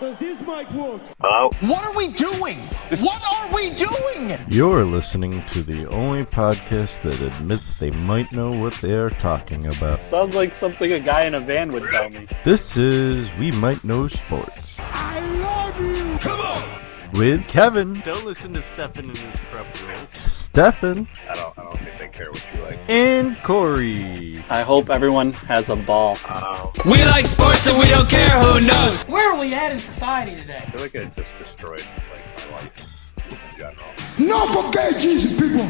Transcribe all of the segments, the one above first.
Does this mic work? Hello? What are we doing? What are we doing? You're listening to the only podcast that admits they might know what they are talking about. Sounds like something a guy in a van would tell me. This is We Might Know Sports. I love you! Come on! With Kevin, Don't listen to Stefan and his prep rules. Stefan, I don't think they care what you like. and Corey. I hope everyone has a ball. We like sports and we don't care who knows. Where are we at in society today? I feel like it just destroyed my life in general. No for gay Jesus, people!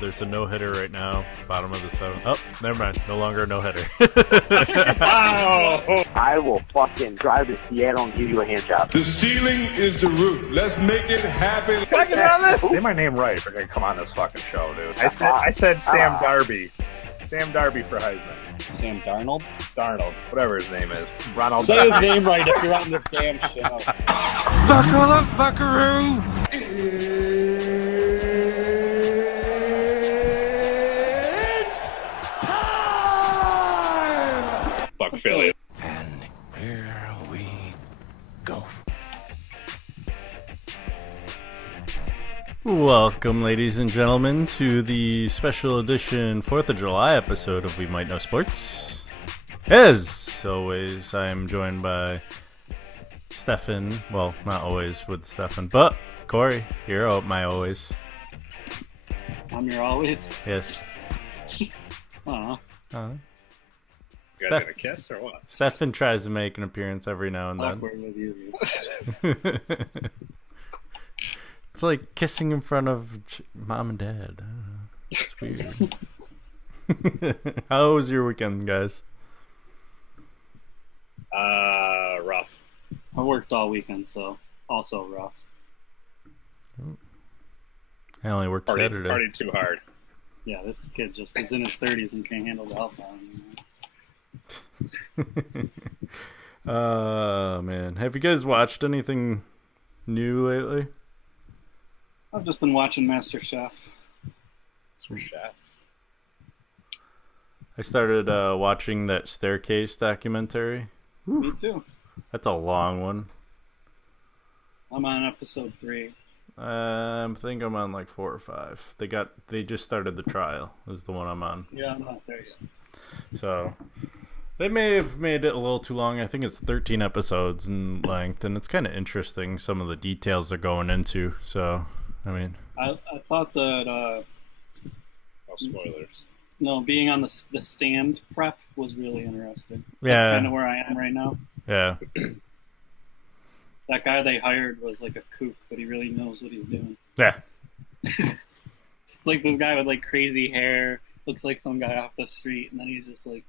There's a no-hitter right now, bottom of the seventh. Oh, never mind. No longer a no-hitter. I will fucking drive to Seattle and give you a hand job. The ceiling is the roof. Let's make it happen. Can I get on this? Say my name right if you're gonna come on this fucking show, dude. I said Sam Darby. Sam Darby for Heisman. Sam Darnold? Darnold, whatever his name is. Ronald. Say his name right if you're on the damn show. Buckle up, buckaroo. Fuck Philly. And here we go. Welcome, ladies and gentlemen, to the special edition 4th of July episode of We Might Know Sports. As always, I am joined by Stefan. Well, not always with Stefan, but Corey, you're my always. I'm your always. Yes. Aw. You guys gonna kiss or what? Stefan tries to make an appearance every now and then. Awkward with you. It's like kissing in front of mom and dad. I don't know. It's weird. How was your weekend, guys? Rough. I worked all weekend, so also rough. I only worked Saturday. Partied too hard. Yeah, this kid just is in his 30s and can't handle the alcohol anymore. Man. Have you guys watched anything new lately? I've just been watching MasterChef. It's for chef. I started watching that Staircase documentary. Me too. That's a long one. I'm on episode 3. I think I'm on like 4 or 5. They just started the trial. Is the one I'm on. Yeah, I'm not there yet. So they may have made it a little too long. I think it's 13 episodes in length, and it's kind of interesting some of the details they're going into. So, I mean, I thought that No spoilers. no, being on the stand prep was really interesting. Yeah. That's kind of where I am right now. yeah, That guy they hired was like a kook, but he really knows what he's doing. yeah, It's like this guy with like crazy hair, looks like some guy off the street, and then he's just like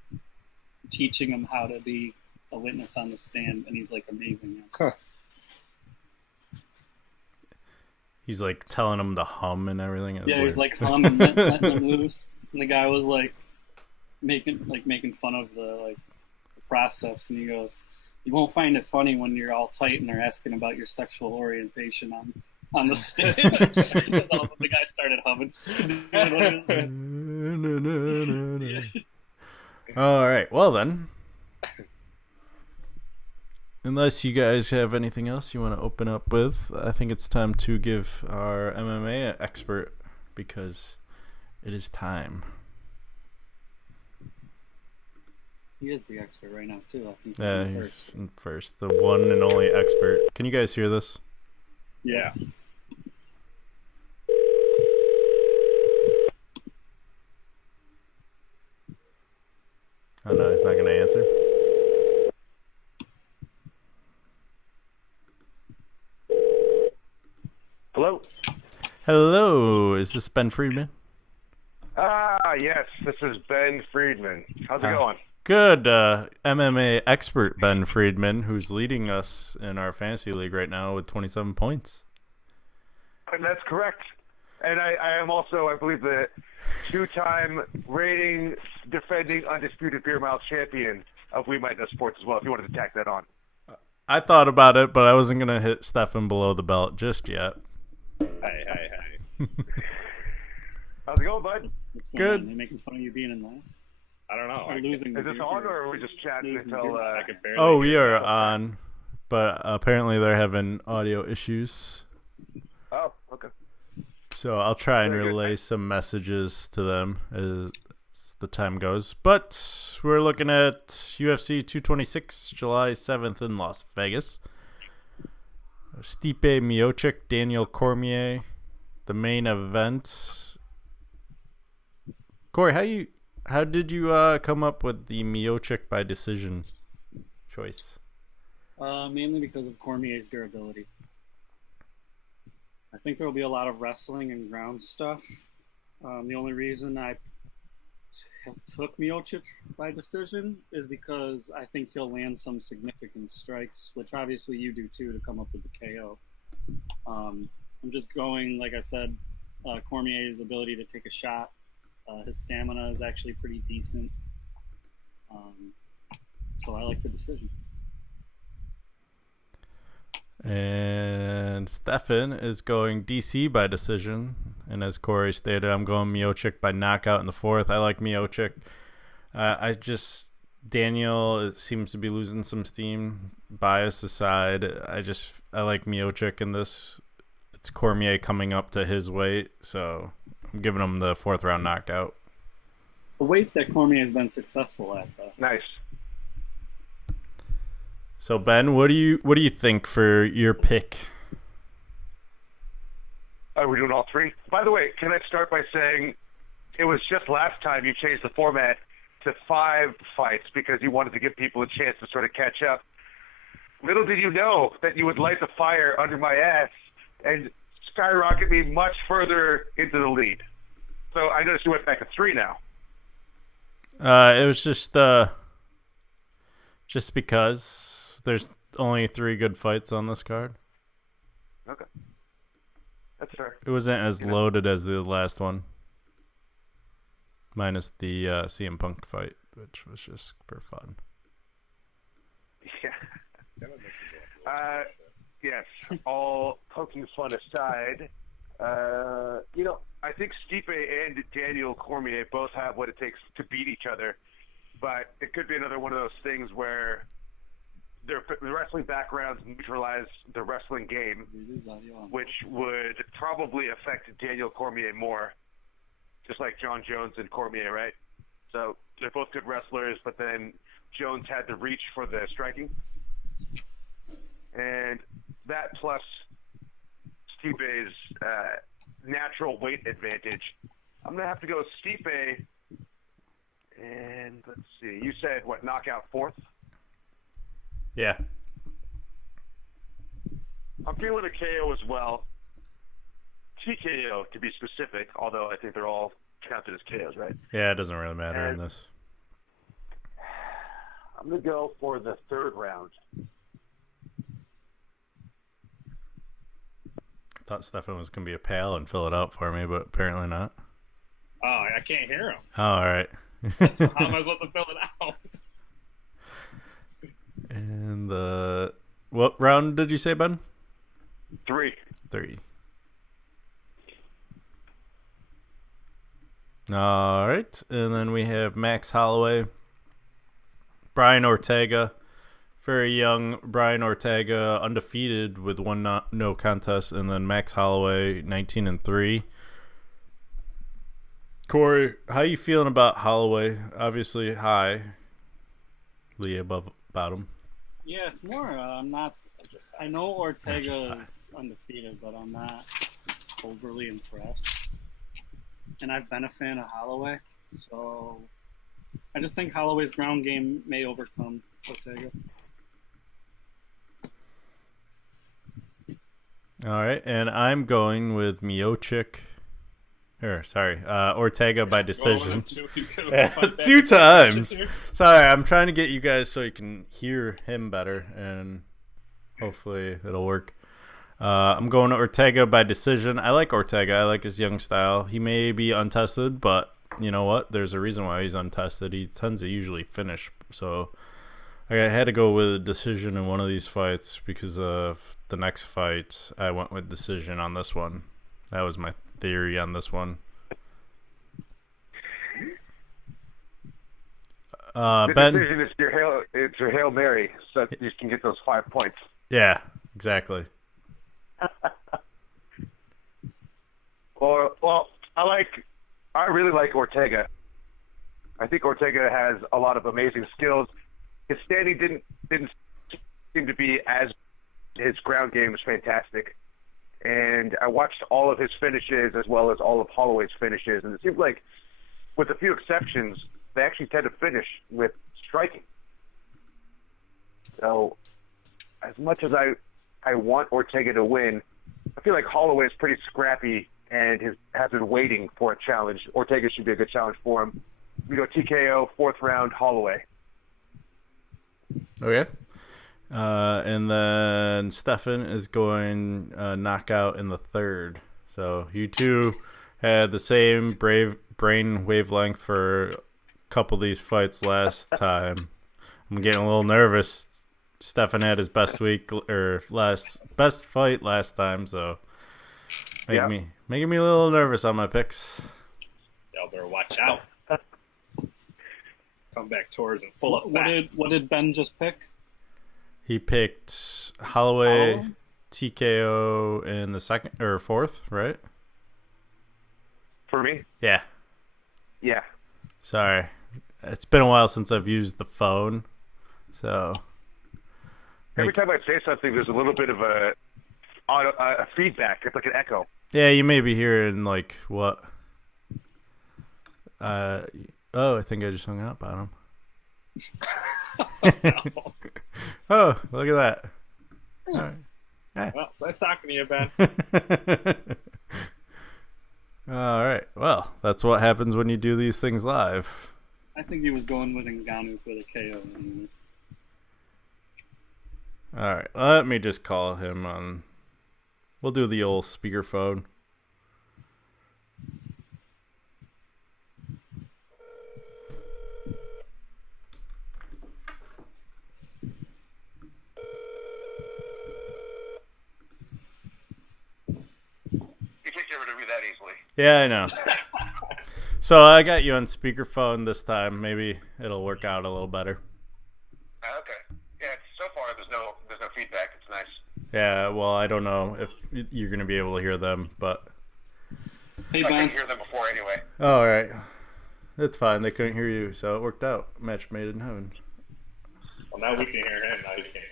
teaching him how to be a witness on the stand, and he's like amazing. Huh. he's like telling him to hum and everything. It was Yeah, he's weird. like humming, letting him loose, and the guy was like making fun of the process, and he goes, "You won't find it funny when you're all tight and they're asking about your sexual orientation on the stand." And all of a sudden the guy started humming. All right. Well then, unless you guys have anything else you want to open up with, I think it's time to give our MMA expert, because it is time. He is the expert right now too. I think he's Yeah, in he's first. in first, the one and only expert. Can you guys hear this? Yeah. Oh no, he's not going to answer. Hello? Hello, is this Ben Friedman? Yes, this is Ben Friedman. How's it going? Good. MMA expert Ben Friedman, who's leading us in our fantasy league right now with 27 points. And that's correct. And I am also, I believe, the 2-time reigning, defending, undisputed beer mile champion of We Might Know Sports as well, if you wanted to tack that on. I thought about it, but I wasn't going to hit Stefan below the belt just yet. Hey. How's it going, bud? What's going Good. on? They making fun of you being in last? I don't know. Or losing? Is this on, or are we just chatting Losing until... I could barely Oh, we hear are you. on. but apparently they're having audio issues. Oh, okay. So I'll try and Very good. relay some messages to them as the time goes. But we're looking at UFC 226, July 7th in Las Vegas. Stipe Miocic, Daniel Cormier, the main event. Corey, how did you come up with the Miocic by decision choice? Mainly because of Cormier's durability. I think there will be a lot of wrestling and ground stuff. The only reason I took Miocic by decision is because I think he'll land some significant strikes, which obviously you do too, to come up with the KO. I'm just going, like I said, Cormier's ability to take a shot. His stamina is actually pretty decent. So I like the decision. And Stefan is going DC by decision. And as Corey stated, I'm going Miocic by knockout in the fourth. I like Miocic. Daniel seems to be losing some steam. Bias aside, I like Miocic in this. It's Cormier coming up to his weight, so I'm giving him the fourth round knockout. The weight that Cormier has been successful at, though. Nice. So Ben, what do you think for your pick? Are we doing all three? By the way, can I start by saying it was just last time you changed the format to 5 fights because you wanted to give people a chance to sort of catch up. Little did you know that you would light the fire under my ass and skyrocket me much further into the lead. So I noticed you went back to 3 now. It was just because there's only 3 good fights on this card. Okay. That's fair. It wasn't as loaded as the last one. Minus the CM Punk fight, which was just for fun. Yeah. Yes, all poking fun aside, I think Stipe and Daniel Cormier both have what it takes to beat each other, but it could be another one of those things where their wrestling backgrounds neutralize the wrestling game, which would probably affect Daniel Cormier more, just like John Jones and Cormier, right? So they're both good wrestlers, but then Jones had the reach for the striking. And that plus Stipe's natural weight advantage, I'm going to have to go Stipe. And let's see, you said, what, knockout fourth? Yeah. I'm feeling a KO as well. TKO, to be specific, although I think they're all counted as KOs, right? Yeah, it doesn't really matter in this. I'm going to go for the third round. I thought Stefan was going to be a pal and fill it out for me, but apparently not. Oh, I can't hear him. Oh, all right. So how am I supposed to fill it out? And what round did you say, Ben? 3. 3. All right, and then we have Max Holloway, Brian Ortega, very young Brian Ortega, undefeated with 1 no contest, and then Max Holloway, 19-3. Corey, how you feeling about Holloway? Obviously high, Lee above bottom. Yeah, it's more. I know Ortega is undefeated, but I'm not overly impressed. And I've been a fan of Holloway, so I just think Holloway's ground game may overcome Ortega. All right, and I'm going with Ortega by decision. 2 times. Sorry, I'm trying to get you guys so you can hear him better, and hopefully it'll work. I'm going to Ortega by decision. I like Ortega. I like his young style. He may be untested, but you know what? There's a reason why he's untested. He tends to usually finish. So I had to go with a decision in one of these fights because of the next fight. I went with decision on this one. That was my theory on this one. The Ben, decision is your Hail Mary, so you can get those 5 points. Yeah, exactly. Well, I really like Ortega. I think Ortega has a lot of amazing skills. His standing didn't seem to be as his ground game is fantastic. And I watched all of his finishes as well as all of Holloway's finishes, and it seems like, with a few exceptions, they actually tend to finish with striking. So, as much as I want Ortega to win, I feel like Holloway is pretty scrappy and has been waiting for a challenge. Ortega should be a good challenge for him. We go TKO, 4th round, Holloway. Okay. And then Stefan is going knockout in the 3rd. So you two had the same brain wavelength for a couple of these fights last time. I'm getting a little nervous. Stefan had his best best fight last time, so making me a little nervous on my picks. Y'all better watch out. Come back towards and full up. What did Ben just pick? He picked Holloway, TKO in the 2nd or 4th, right? For me? Yeah. Yeah. Sorry. It's been a while since I've used the phone, so... Every time I say something, there's a little bit of a feedback. It's like an echo. Yeah, you may be hearing, like, what? I think I just hung up on him. Oh, look at that. All right. Well, nice talking to you, Ben. All right. Well, that's what happens when you do these things live. I think he was going with Ngannou for the KO anyways. All right. Let me just call him on. We'll do the old speakerphone. You can't get rid of me that easily. Yeah, I know. So I got you on speakerphone this time. Maybe it'll work out a little better. Okay. Yeah. So far, there's no feedback. It's nice. Yeah. Well, I don't know if you're gonna be able to hear them, but Hey I Ben, couldn't hear them before anyway. all right. It's fine. They couldn't hear you, so it worked out. Match made in heaven. Well, now we can hear him. Now you can't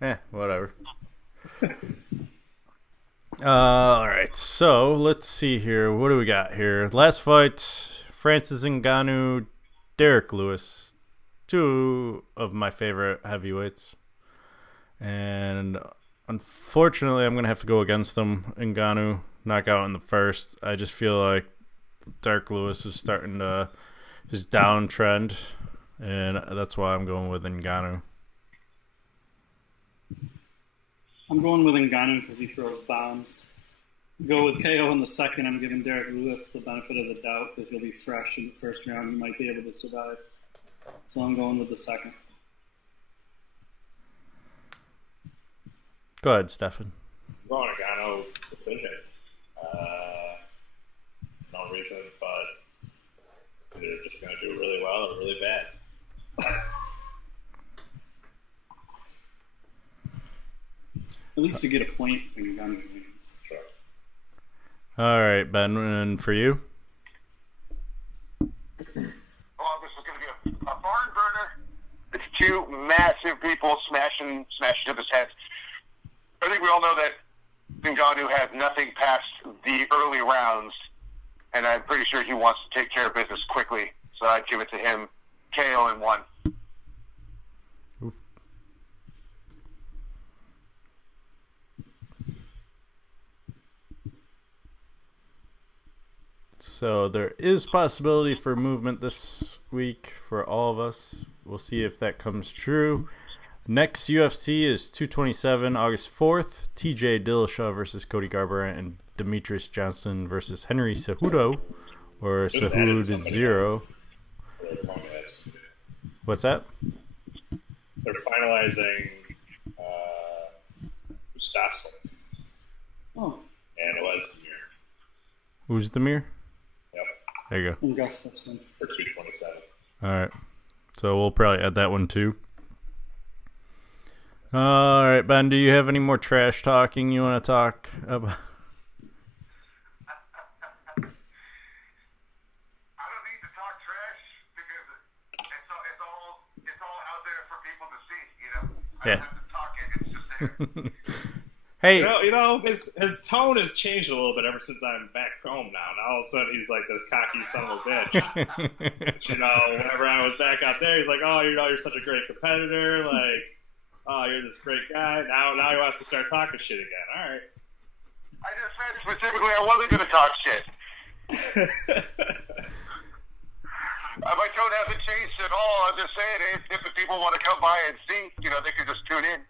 hear us. Whatever. All right, so let's see here. What do we got here? Last fight, Francis Ngannou, Derek Lewis, two of my favorite heavyweights. And unfortunately, I'm going to have to go against them. Ngannou, knockout in the 1st. I just feel like Derek Lewis is starting to just downtrend, and that's why I'm going with Ngannou. I'm going with Ngannou because he throws bombs. Go with KO in the 2nd. I'm giving Derek Lewis the benefit of the doubt because he'll be fresh in the 1st round. He might be able to survive. So I'm going with the 2nd. Go ahead, Stefan. I'm going Ngannou decision. No reason, but they're just going to do really well or really bad. At least you get a point when Ngannou wins. Sure. All right, Ben, and for you? Oh, this is going to be a barn burner. It's two massive people smashing each other's heads. I think we all know that Ngannou has nothing past the early rounds, and I'm pretty sure he wants to take care of business quickly. So I'd give it to him, KO in 1. So there is possibility for movement this week for all of us. We'll see if that comes true. Next UFC is 227, August 4th. TJ Dillashaw versus Cody Garbrandt and Demetrius Johnson versus Henry Cejudo, or Cejudo Zero. What's that? They're finalizing Gustafsson. Oh. And it was Demir. Who's Demir? Yep. There you go. And Gustafsson. For 227. All right. So we'll probably add that one too. All right, Ben, do you have any more trash talking you want to talk about? I don't need to talk trash because it's all out there for people to see, you know? I Yeah. don't have to talk it, it's just there. Hey, His tone has changed a little bit ever since I'm back home now. Now all of a sudden he's like this cocky son of a bitch. Whenever I was back out there, he's like, "Oh, you're such a great competitor. Like, oh, you're this great guy." Now he wants to start talking shit again. All right. I just said specifically I wasn't going to talk shit. My tone hasn't changed at all. I'm just saying if the people want to come by and see, they can just tune in.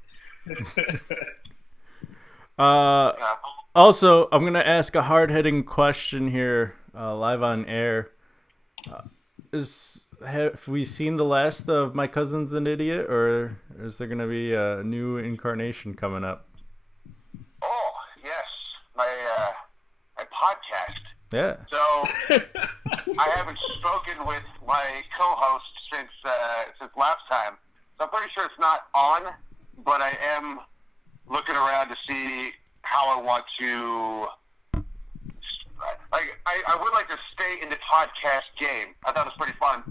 Also, I'm going to ask a hard-hitting question here, live on air. Have we seen the last of My Cousin's an Idiot, or is there going to be a new incarnation coming up? Oh, yes. My podcast. Yeah. So, I haven't spoken with my co-host since last time. So I'm pretty sure it's not on, but I am looking around to see how I want to. I would like to stay in the podcast game. I thought it was pretty fun,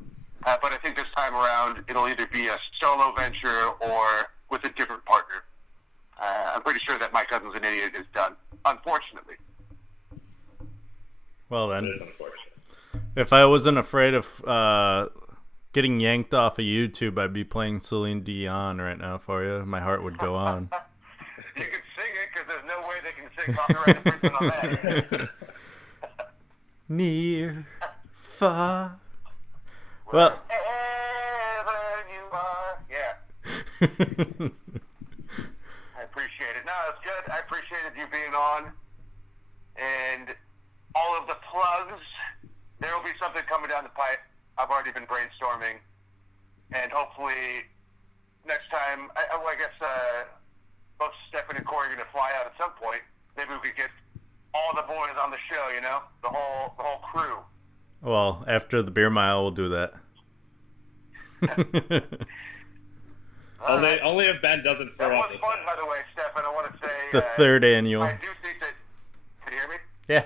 but I think this time around it'll either be a solo venture or with a different partner. I'm pretty sure that My Cousin's an Idiot is done, unfortunately. Well then, It is unfortunate. if I wasn't afraid of getting yanked off of YouTube, I'd be playing Celine Dion right now for you. My heart would go on. You can sing it because there's no way they can sing copyright infringement on that. Near, far. Well, Wherever you are. Yeah. I appreciate it. No, it's good. I appreciated you being on. And all of the plugs. There will be something coming down the pipe. I've already been brainstorming. And hopefully next time, I guess both Stefan and Corey are going to fly out at some point. Maybe we could get all the boys on the show, the whole crew. well, after the beer mile, we'll do that. Only if Ben doesn't throw That up was this fun, time. by the way, Stefan. I want to say The third annual. I do think that. Can you hear me? Yeah.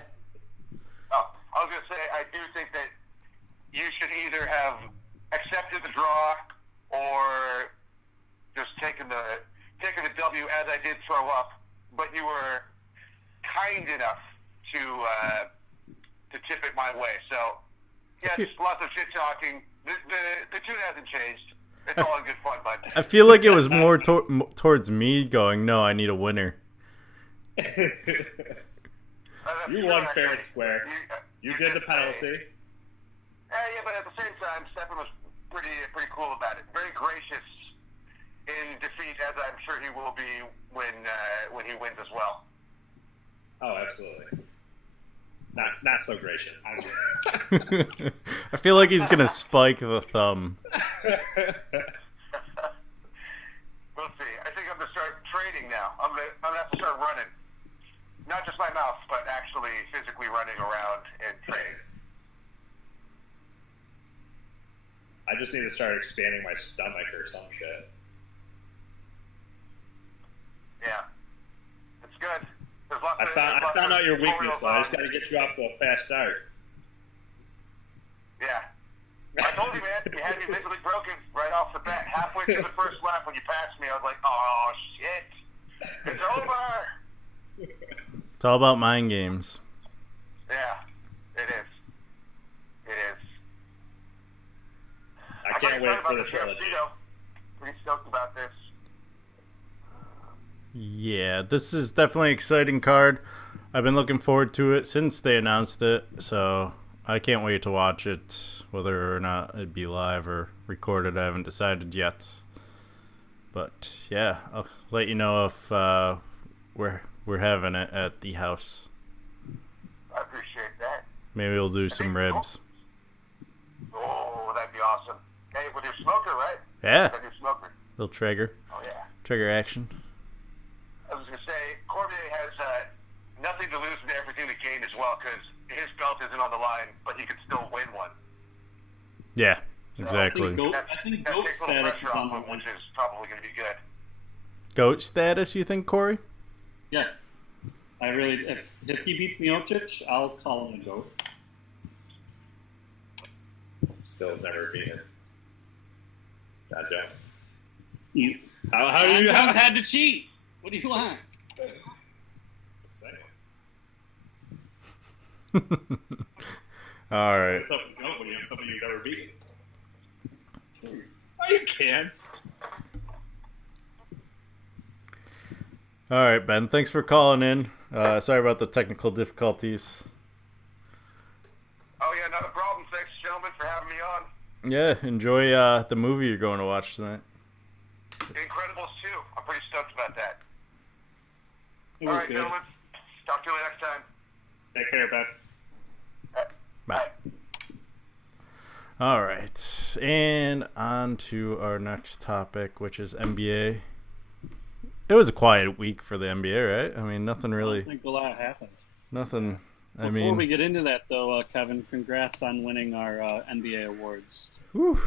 Oh, I was going to say I do think that you should either have accepted the draw or just taken the W as I did throw up, but you were kind enough to tip it my way. So yeah, just lots of shit talking. The tune hasn't changed. It's all in good fun, bud. I feel like it was more towards me going, no, I need a winner. You won fair and square. You did the penalty. Yeah, but at the same time, Stefan was pretty cool about it. Very gracious in defeat, as I'm sure he will be when he wins as well. Oh, absolutely. Not so gracious. I feel like he's gonna spike the thumb. We'll see. I think I'm gonna start trading now. I'm gonna have to start running. Not just my mouth, but actually physically running around and trading. I just need to start expanding my stomach or some shit. Yeah, it's good. I found out your weakness, so I just got to get you off to a fast start. Yeah. I told you, man, you had me mentally broken right off the bat. Halfway through the first lap when you passed me, I was like, oh, shit. It's over. It's all about mind games. Yeah, it is. It is. I can't wait for the trilogy. Pretty stoked about this. Yeah, this is definitely an exciting card. I've been looking forward to it since they announced it, so I can't wait to watch it. Whether or not it'd be live or recorded, I haven't decided yet. But yeah, I'll let you know if we're having it at the house. I appreciate that. Maybe we'll do some ribs. Oh, that'd be awesome. Hey, with your smoker, right? Yeah. With your smoker. Little Traeger. Oh, yeah. Traeger action. I was going to say, Cormier has nothing to lose and everything to gain as well, because his belt isn't on the line, but he could still win one. Yeah, exactly. I think That GOAT takes a little status is pressure on off him, the line. which is probably going to be good. GOAT status, you think, Corey? Yeah. I really, if he beats Miocic, I'll call him the GOAT. Still never beaten John Jones. How do you have had to cheat? What do you want? All right. What's up with GOAT when you have somebody you've never beaten? No, you can't. All right, Ben. Thanks for calling in. Sorry about the technical difficulties. Oh, yeah, not a problem. Thanks, gentlemen, for having me on. Yeah, enjoy the movie you're going to watch tonight. Incredibles 2. I'm pretty stoked about that. It All was right, good. gentlemen. Talk to you next time. Take care, Ben. Bye. All right, and on to our next topic, which is NBA. It was a quiet week for the NBA, right? I mean, nothing I really. don't think a lot happened. Nothing. Before we get into that, though, Kevin, congrats on winning our NBA awards. Whew.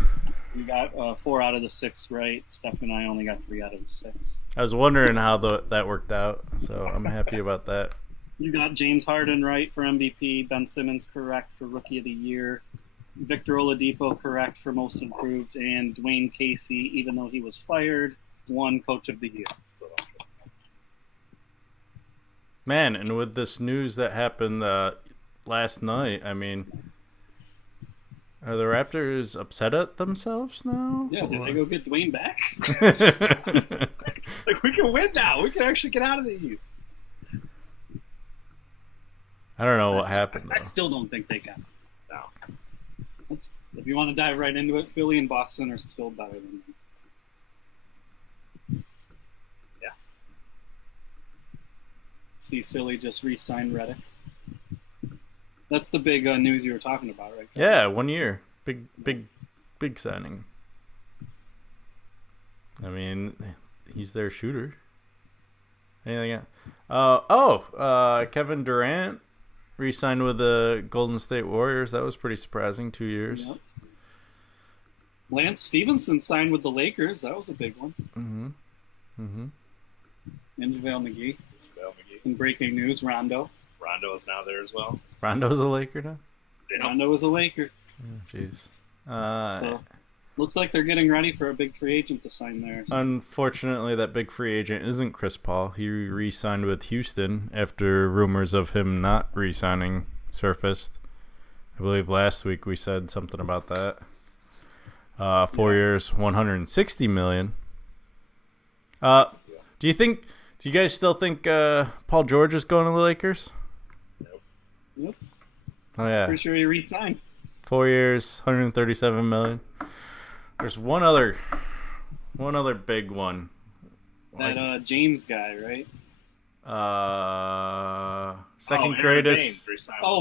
We got 4 out of the 6 right. Steph and I only got 3 out of the 6. I was wondering how that worked out, so I'm happy about that. You got James Harden right for MVP, Ben Simmons correct for Rookie of the Year, Victor Oladipo correct for Most Improved, and Dwayne Casey, even though he was fired, won Coach of the Year. Man, and with this news that happened last night, I mean, are the Raptors upset at themselves now? Yeah, did they go get Dwayne back? Like, we can win now. We can actually get out of the East. I don't know what happened, I though. still don't think they got it. No. If you want to dive right into it, Philly and Boston are still better than them. Yeah. See, Philly just re-signed Redick. That's the big news you were talking about, right? Yeah, 1 year. Big signing. I mean, he's their shooter. Anything else? Kevin Durant re-signed with the Golden State Warriors. That was pretty surprising. 2 years. Yep. Lance Stevenson signed with the Lakers. That was a big one. Mm-hmm. Mm-hmm. And JaVale McGee. In breaking news, Rondo. Rondo is now there as well. Rondo's a Laker now? Rondo is a Laker. Oh, jeez. So, looks like they're getting ready for a big free agent to sign there. So. Unfortunately, that big free agent isn't Chris Paul. He re-signed with Houston after rumors of him not re-signing surfaced. I believe last week we said something about that. 4 years, $160 million. Do you guys still think Paul George is going to the Lakers? Yep. Oh yeah. Pretty sure he re-signed. 4 years, $137 million. There's one other big one. That James guy, right? Second greatest.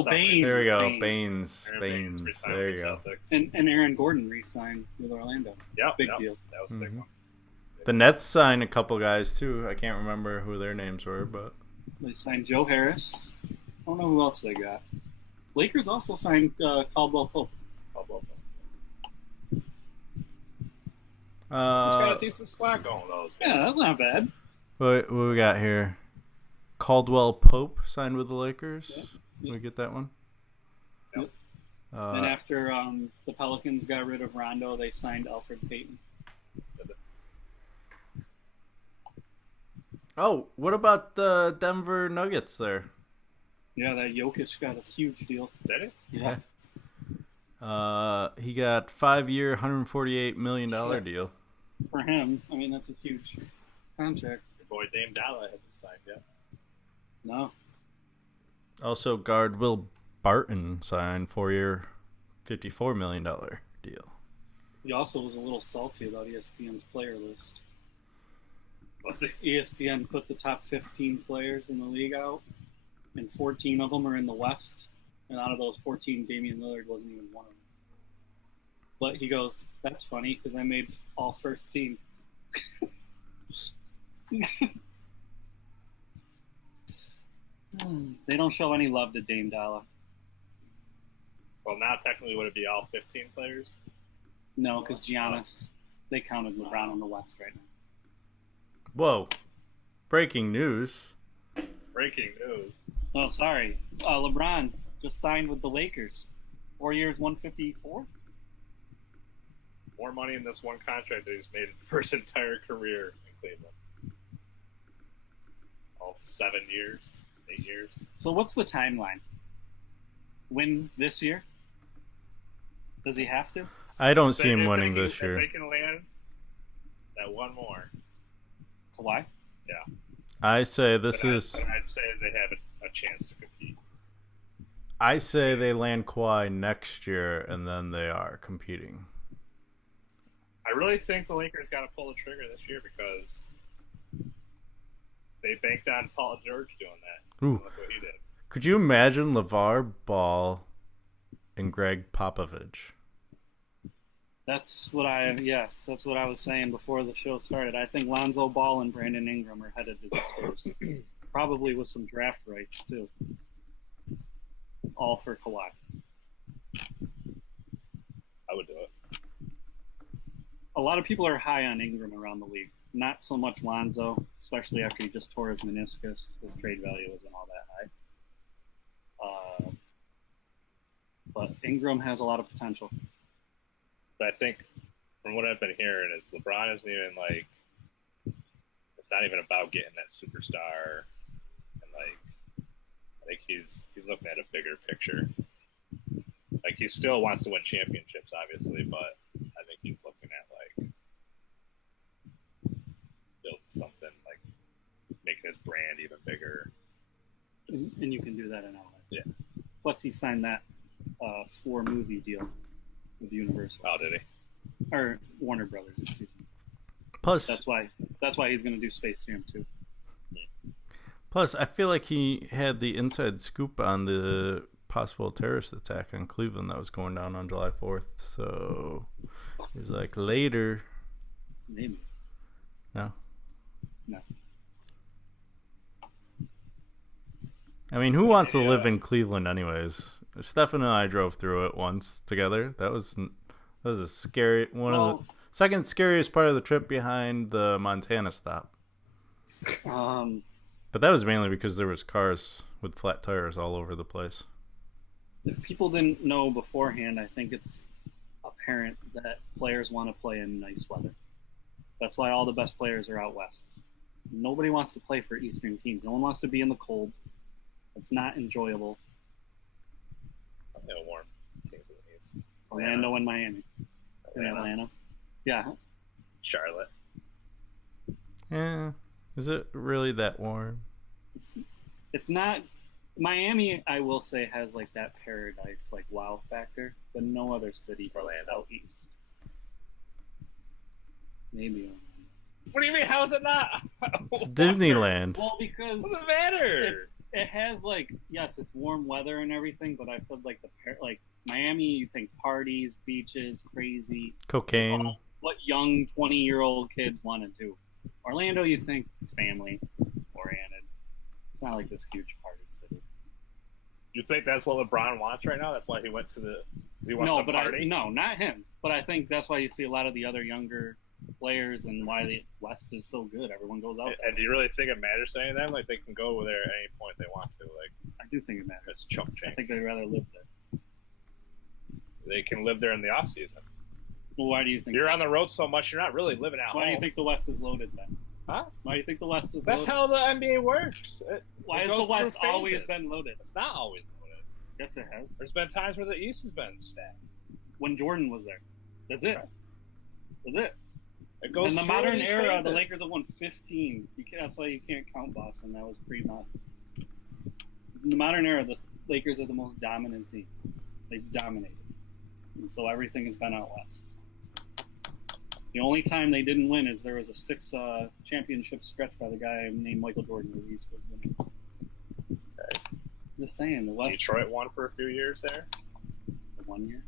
Baines. There we go, Baines. There you go. And Aaron Gordon re-signed with Orlando. Yeah, big deal. That was a big one. The Nets signed a couple guys too. I can't remember who their names were, but they signed Joe Harris. I don't know who else they got. Lakers also signed Caldwell Pope. He's got a decent squad going with those guys. Yeah, that's not bad. what we got here? Caldwell Pope signed with the Lakers. Yep. Did we get that one? Yep. And after the Pelicans got rid of Rondo, they signed Alfred Payton. Oh, what about the Denver Nuggets there? Yeah, that Jokic got a huge deal. Did he? Yeah. He got 5-year, $148 million deal. For him, I mean, that's a huge contract. Your boy Dame Dollar hasn't signed yet. No. Also, guard Will Barton signed 4-year, $54 million deal. He also was a little salty about ESPN's player list. Was he? ESPN put the top 15 players in the league out, and 14 of them are in the West. And out of those 14, Damian Lillard wasn't even one of them. But he goes, that's funny because I made all first team. They don't show any love to Dame Dollar. Well, now technically would it be all 15 players? No, because Giannis, they counted LeBron in the West right now. Whoa. Breaking news. Breaking news. Oh, sorry. LeBron just signed with the Lakers. 4 years, 154. More money in this one contract that he's made for his entire career in Cleveland. All 7 years, 8 years. So what's the timeline? Win this year? Does he have to? I don't If see they- him if winning they- this year. If they can land that one more. Kawhi? Yeah. I say this is. I'd say they have a chance to compete. I say they land Kawhi next year, and then they are competing. I really think the Lakers got to pull the trigger this year because they banked on Paul George doing that. Ooh. Look what he did. Could you imagine LeVar Ball and Greg Popovich? That's what that's what I was saying before the show started. I think Lonzo Ball and Brandon Ingram are headed to the Spurs. Probably with some draft rights, too. All for Kawhi. I would do it. A lot of people are high on Ingram around the league. Not so much Lonzo, especially after he just tore his meniscus. His trade value isn't all that high. But Ingram has a lot of potential. But I think from what I've been hearing is LeBron isn't even like, it's not even about getting that superstar, and like I think he's looking at a bigger picture. Like he still wants to win championships, obviously, but I think he's looking at like building something, like making his brand even bigger. And you can do that in LA. Yeah. Plus, he signed that 4-movie deal with Universal. Oh, did he? Or Warner Brothers, excuse me. Plus, That's why he's going to do Space Jam 2. I feel like he had the inside scoop on the possible terrorist attack on Cleveland that was going down on July 4th. So he was like, later. Maybe. No. No. I mean, who wants to live in Cleveland, anyways? Stefan and I drove through it once together. That was a scary of the second scariest part of the trip behind the Montana stop. But that was mainly because there was cars with flat tires all over the place. If people didn't know beforehand, I think it's apparent that players want to play in nice weather. That's why all the best players are out west. Nobody wants to play for Eastern teams. No one wants to be in the cold. It's not enjoyable. Warm teams in the East. Orlando and Miami. And Atlanta. Yeah. Charlotte. Yeah. Is it really that warm? It's not. Miami, I will say, has like that paradise, like wow factor, but no other city goes out east. Maybe. What do you mean? How is it not? It's Disneyland. Well, because what's the matter? It has like, yes, it's warm weather and everything, but I said like like Miami, you think parties, beaches, crazy, Cocaine. What young 20-year-old kids want to do. Orlando, you think family oriented. It's not like this huge party city. You think that's what LeBron wants right now? That's why he went to the. He wants to party. No, not him. But I think that's why you see a lot of the other younger players and why the West is so good. Everyone goes out. And do you really think it matters to any of them? Like they can go there at any point they want to. Like I do think it matters. It's chump change. I think they'd rather live there. They can live there in the off season. Well, why do you think you're on the road so much? You're not really living at home. Why do you think the West is loaded then? Huh? Why do you think the West is That's loaded? how the NBA works. Why has the West always been loaded? It's not always loaded. Yes, it has. There's been times where the East has been stacked. When Jordan was there. That's it. That's it. It goes in the through modern these era, phases. the Lakers have won 15. That's why you can't count Boston. That was pre-modern. In the modern era, the Lakers are the most dominant team. They've dominated. And so everything has been out west. The only time they didn't win is there was a 6 championship stretch by the guy named Michael Jordan where the East was winning. Just saying, the West. Detroit won for a few years there. 1 year.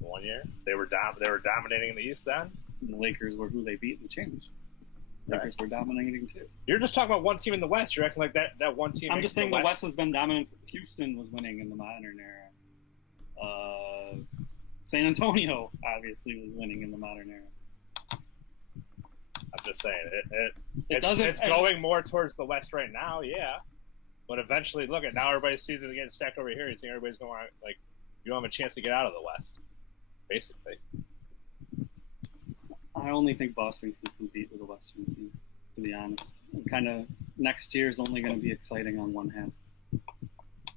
1 year. They were dominating the East then. And the Lakers were who they beat in the championship. Lakers were dominating too. You're just talking about one team in the West. You're acting like that one team. I'm just saying the West has been dominant. Houston was winning in the modern era. San Antonio obviously was winning in the modern era. I'm just saying It's going more towards the West right now, yeah. But eventually, look at now everybody's seasons are getting stacked over here. You think everybody's going like you don't have a chance to get out of the West, basically. I only think Boston can compete with a Western team, to be honest. Kind of next year is only going to be exciting on one half.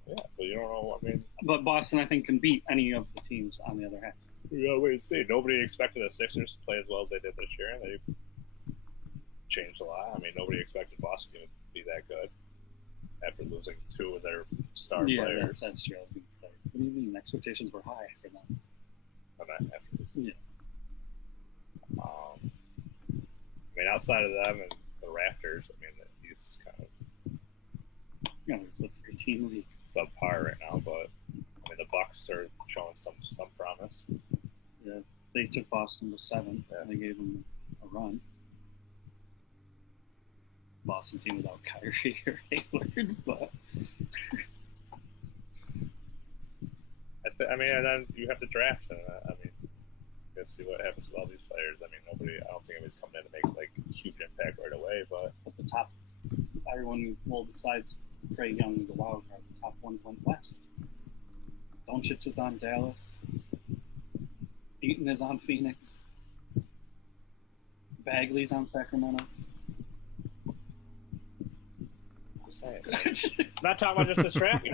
Yeah, but you don't know. I mean, but Boston, I think, can beat any of the teams on the other half. We gotta wait and see. Nobody expected the Sixers to play as well as they did this year, and they changed a lot. I mean, nobody expected Boston to be that good after losing two of their star players. That's true. I was going to say. What do you mean? Expectations were high for them. After losing. Yeah. I mean, outside of them and the Raptors, I mean, the East is kind of it's a 3-team league. Subpar right now, but I mean, the Bucks are showing some promise. Yeah, they took Boston to 7. Yeah. And they gave them a run. Boston team without Kyrie or Hayward, but I mean, and then you have to draft, and I mean, you see what happens with all these players. I mean, I don't think anybody's coming in to make like huge impact right away, but at the top, everyone, well, besides Trae Young, the wild card, the top ones went west. Doncic is on Dallas. Eaton is on Phoenix. Bagley's on Sacramento. I'm not talking about just this draft.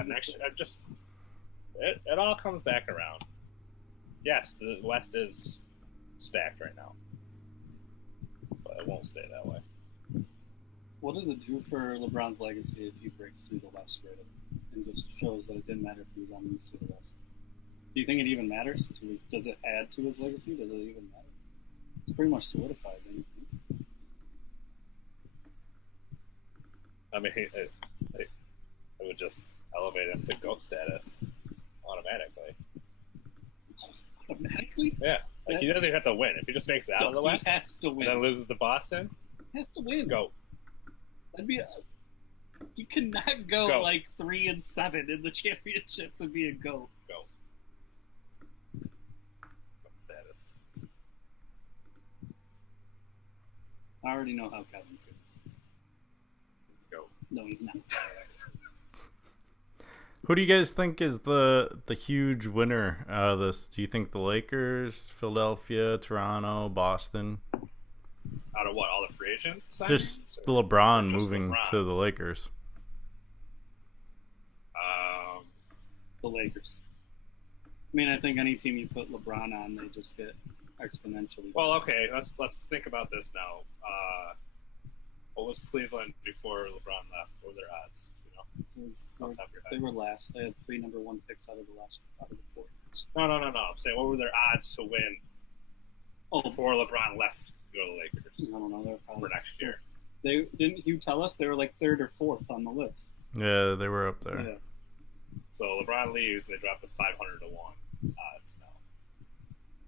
It all comes back around. Yes, the West is stacked right now, but it won't stay that way. What does it do for LeBron's legacy if he breaks through the West right away and just shows that it didn't matter if he was on the East or the West? Do you think it even matters? Does it add to his legacy? Does it even matter? It's pretty much solidified, don't you think? I mean, it would just elevate him to GOAT status automatically. Automatically? Yeah. Like, he doesn't even have to win. If he just makes it out of the West he has to win. And then loses to Boston, he has to win. GOAT. That'd be you cannot go like 3-7 in the championships and be a GOAT. GOAT status. I already know how Kevin feels. GOAT. No, he's not. Who do you guys think is the huge winner out of this? Do you think the Lakers, Philadelphia, Toronto, Boston? Out of what? All the free agents? Just the LeBron moving to the Lakers. The Lakers. I mean, I think any team you put LeBron on, they just get exponentially. Well, okay, let's think about this now. What was Cleveland before LeBron left? What were their odds? They were last. They had 3 number 1 picks out of the 4 years. No. I'm saying, what were their odds to win before LeBron left to go to the Lakers? I don't know. They're probably for next year. They didn't you tell us they were like 3rd or 4th on the list? Yeah, they were up there. Yeah. So LeBron leaves, and they drop to 500 to 1 odds now.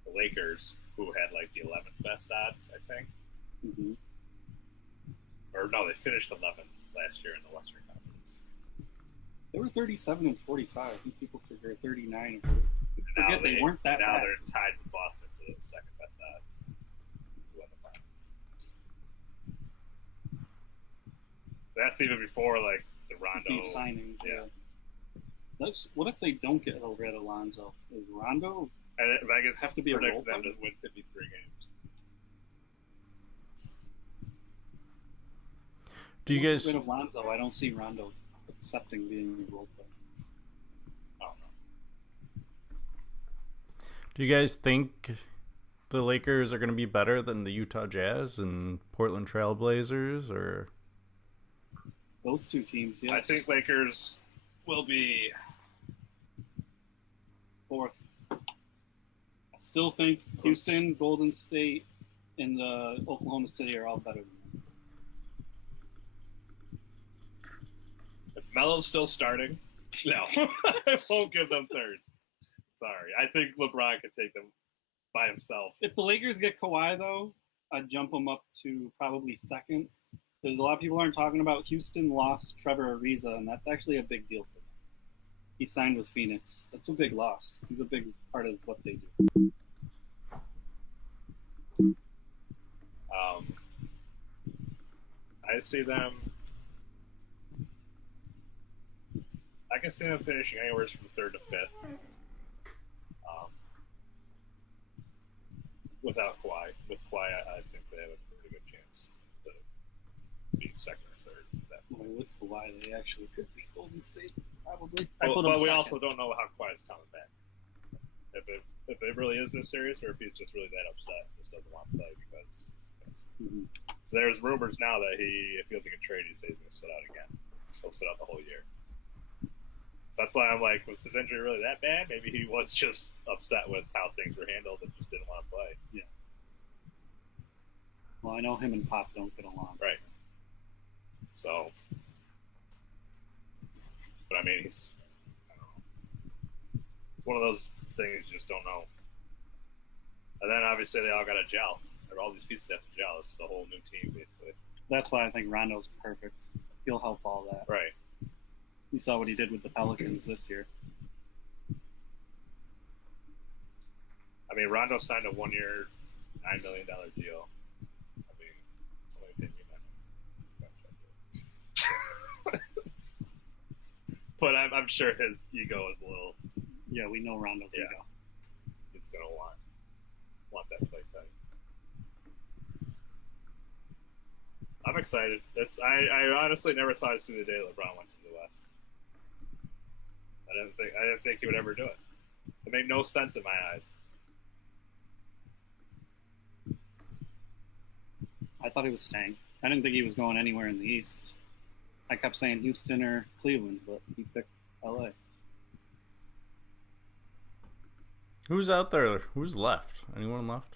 The Lakers, who had like the 11th best odds, I think. Mm-hmm. Or no, they finished 11th last year in the Western Conference. They were 37 and 45. I think people figure 39. Forget they weren't that now bad. They're tied with Boston for the 2nd best odds to win the finals. That's even before like the Rondo These signings. Yeah. What if they don't get Red Alonzo? Is Rondo? And Vegas have to be predicts them to win 53 games. Do you guys? Rid of Lonzo, I don't see Rondo accepting being a role player. I don't know. Do you guys think the Lakers are going to be better than the Utah Jazz and Portland Trail Blazers, or those two teams? Yes. I think Lakers will be 4th. I still think Houston, Golden State, and the Oklahoma City are all better than them. If Melo's still starting, no, I won't give them 3rd. Sorry, I think LeBron could take them by himself. If the Lakers get Kawhi, though, I'd jump them up to probably 2nd. There's a lot of people aren't talking about Houston lost Trevor Ariza, and that's actually a big deal for them. He signed with Phoenix. That's a big loss. He's a big part of what they do. I see them. I can see them finishing anywhere from 3rd to 5th. Without Kawhi. With Kawhi, I think they have a pretty good chance to be 2nd or 3rd. Well, with Kawhi, they actually could be Golden State, probably. But we also don't know how Kawhi's coming back. If it really is this serious, or if he's just really that upset, just doesn't want to play because. So there's rumors now that if he doesn't get traded, he's going to sit out again. He'll sit out the whole year. So that's why I'm like, was his injury really that bad? Maybe he was just upset with how things were handled and just didn't want to play. Yeah. Well, I know him and Pop don't get along. Right. So, but I mean, I don't know. It's one of those things you just don't know. And then obviously they all got to gel. All these pieces have to gel. It's the whole new team, basically. That's why I think Rondo's perfect. He'll help all that. Right. You saw what he did with the Pelicans this year. I mean, Rondo signed a 1-year, $9 million deal. I mean, it's only $10 million. But I'm sure his ego is a little. Yeah, we know Rondo's ego. He's gonna want that play time. I'm excited. I honestly never thought I'd see the day LeBron went to the West. I didn't think he would ever do it. It made no sense in my eyes. I thought he was staying. I didn't think he was going anywhere in the East. I kept saying Houston or Cleveland, but he picked LA. Who's out there? Who's left? Anyone left?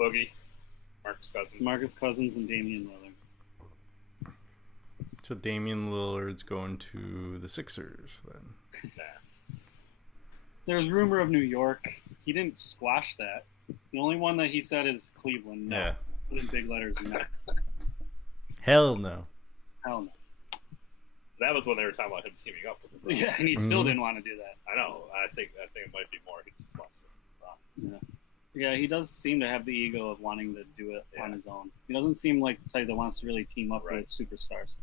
Boogie, Marcus Cousins, and Damian Lillard. So Damian Lillard's going to the Sixers then. Nah. There's rumor of New York. He didn't squash that. The only one that he said is Cleveland. No. Yeah. Put in big letters. No. Hell no. Hell no. That was when they were talking about him teaming up with LeBron. Yeah, and he still didn't want to do that. I know. I think it might be more. He just wants to. Yeah, he does seem to have the ego of wanting to do it on his own. He doesn't seem like the type that wants to really team up with superstars.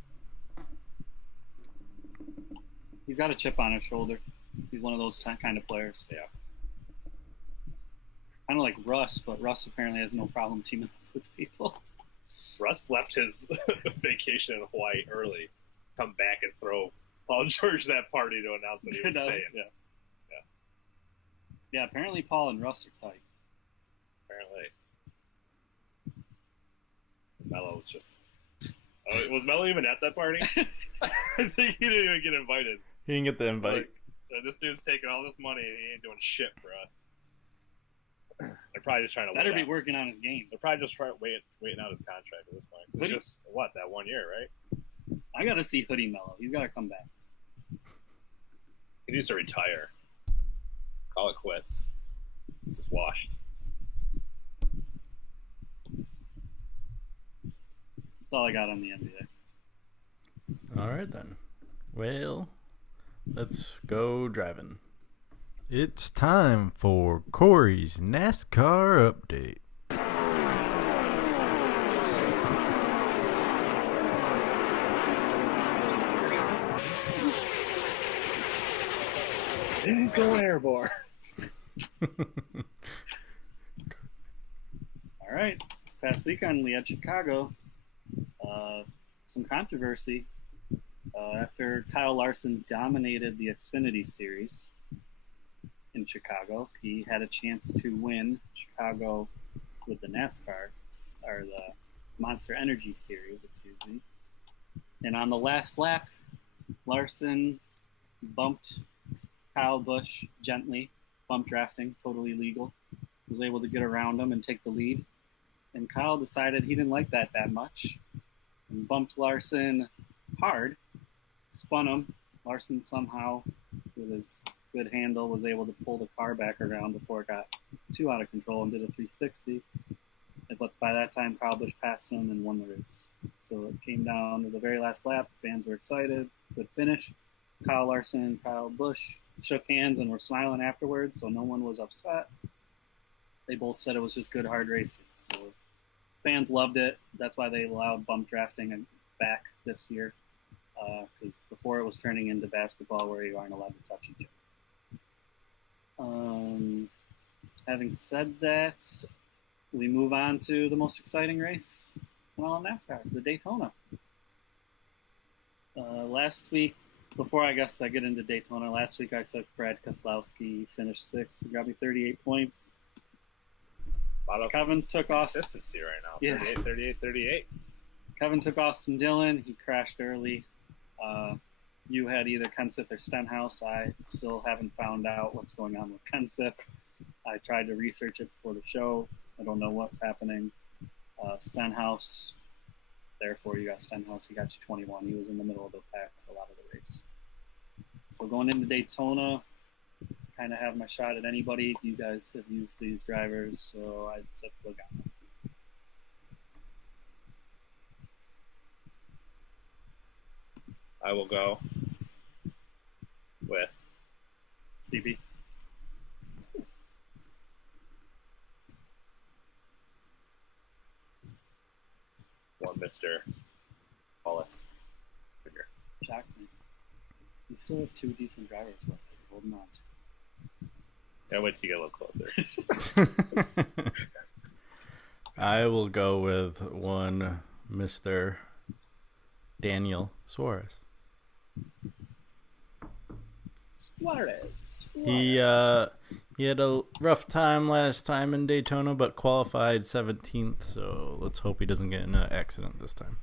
He's got a chip on his shoulder. He's one of those kind of players. Yeah. Kind of like Russ, but Russ apparently has no problem teaming up with people. Russ left his vacation in Hawaii early, come back and throw Paul George that party to announce that he was staying. Yeah, apparently Paul and Russ are tight. Apparently. Melo's just... was Melo even at that party? I think he didn't even get invited. He didn't get the invite. This dude's taking all this money and he ain't doing shit for us. They're probably just trying to be working on his game. They're probably just waiting out his contract at this point. So it's just, that 1 year, right? I got to see Hoodie Melo. He's got to come back. He needs to retire. Call it quits. This is washed. That's all I got on the NBA. All right, then. Well, let's go driving. It's time for Corey's NASCAR update. He's going airborne. All right. This past weekend, we had Chicago. Some controversy after Kyle Larson dominated the Xfinity Series in Chicago. He had a chance to win Chicago with the NASCAR, or the Monster Energy Series, excuse me. And on the last lap, Larson bumped Kyle Busch gently, bump drafting, totally legal. Was able to get around him and take the lead. And Kyle decided he didn't like that much and bumped Larson hard, spun him. Larson somehow, with his good handle, was able to pull the car back around before it got too out of control and did a 360. But by that time, Kyle Busch passed him and won the race. So it came down to the very last lap. Fans were excited. Good finish. Kyle Larson and Kyle Busch shook hands and were smiling afterwards, so no one was upset. They both said it was just good, hard racing. So fans loved it. That's why they allowed bump drafting back this year. Because before it was turning into basketball where you aren't allowed to touch each other. Having said that, we move on to the most exciting race in all of NASCAR, the Daytona. Last week, before I guess I get into Daytona, last week I took Brad Keselowski. He finished 6th, got me 38 points. Kevin took Austin. Consistency right now. Yeah. 38. Kevin took Austin Dillon. He crashed early. You had either Kenseth or Stenhouse. I still haven't found out what's going on with Kenseth. I tried to research it before the show. I don't know what's happening. Stenhouse, therefore you got Stenhouse. He got you 21. He was in the middle of the pack a lot of the race. So going into Daytona, kind of have my shot at anybody. You guys have used these drivers, so I took Logano. I will go with CB. one Mr. Wallace. Shocked me. You still have 2 decent drivers left. Holding on. Yeah, wait till you get a little closer. I will go with one Mr. Daniel Suarez. Suarez. He had a rough time last time in Daytona, but qualified 17th. So let's hope he doesn't get in an accident this time.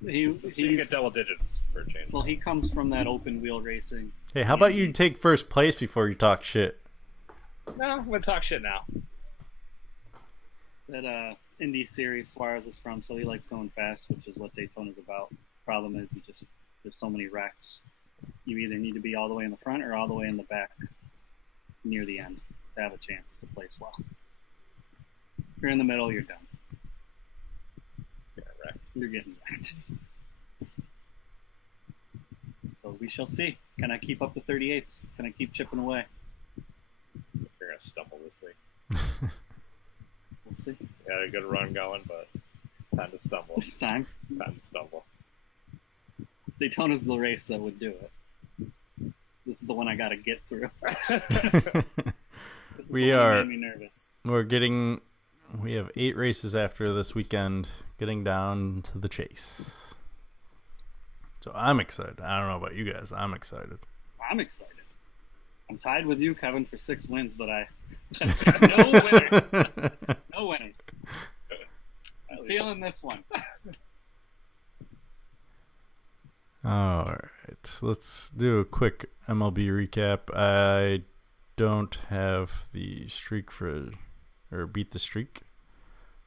You get double digits for a change. Well, he comes from that open wheel racing. Hey, how about you take first place before you talk shit? No, I'm gonna talk shit now. That Indy series Suarez is from, so he likes going fast, which is what Daytona's about. Problem is, there's so many wrecks. You either need to be all the way in the front or all the way in the back near the end to have a chance to place well. If you're in the middle, you're done. Yeah, right. You're getting wrecked. So we shall see. Can I keep up the 38s? Can I keep chipping away? You're gonna stumble this week. We'll see. You had a good run going, but it's time to stumble. This time. Time to stumble. Daytona's the race that would do it. This is the one I got to get through. We have 8 races after this weekend, getting down to the chase. So I'm excited. I don't know about you guys. I'm excited. I'm excited. I'm tied with you, Kevin, for 6 wins, but I no winners. No winners. I'm feeling this one. All right, let's do a quick MLB recap. I don't have the streak or beat the streak.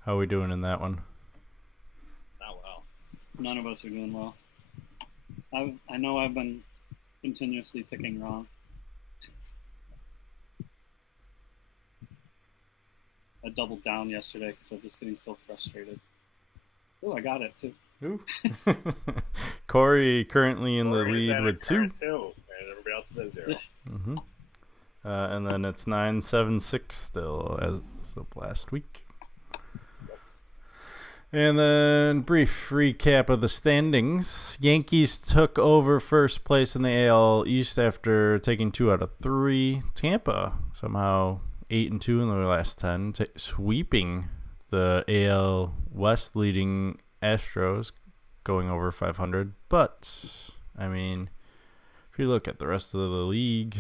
How are we doing in that one? Not well. None of us are doing well. I know I've been continuously picking wrong. I doubled down yesterday because I'm just getting so frustrated. Oh, I got it too. Ooh. Corey currently in the lead with 2. And everybody else is at 0. Mm-hmm. And then it's 9-7-6 still as of last week. And then brief recap of the standings. Yankees took over first place in the AL East after taking 2 out of 3. Tampa somehow 8-2 in the last 10, sweeping the AL West leading Astros, going over 500. But I mean, if you look at the rest of the league,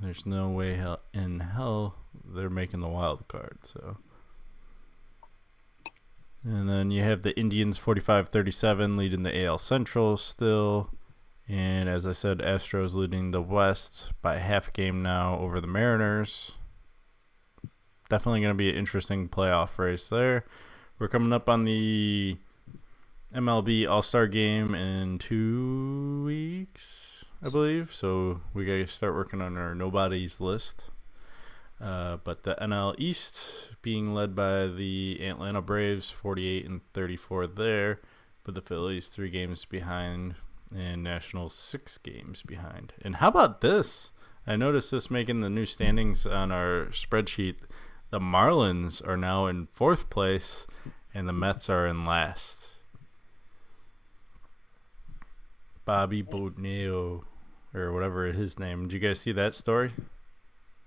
there's no way in hell they're making the wild card. So, and then you have the Indians 45-37 leading the AL Central still, and as I said, Astros leading the West by half a game now over the Mariners. Definitely going to be an interesting playoff race there. We're coming up on the MLB All-Star Game in 2 weeks, I believe. So we got to start working on our nobodies list. But the NL East being led by the Atlanta Braves, 48-34 there. But the Phillies 3 games behind, and Nationals 6 games behind. And how about this? I noticed this making the new standings on our spreadsheet. the Marlins are now in 4th place, and the Mets are in last. Bobby Bonilla, or whatever his name. Did you guys see that story?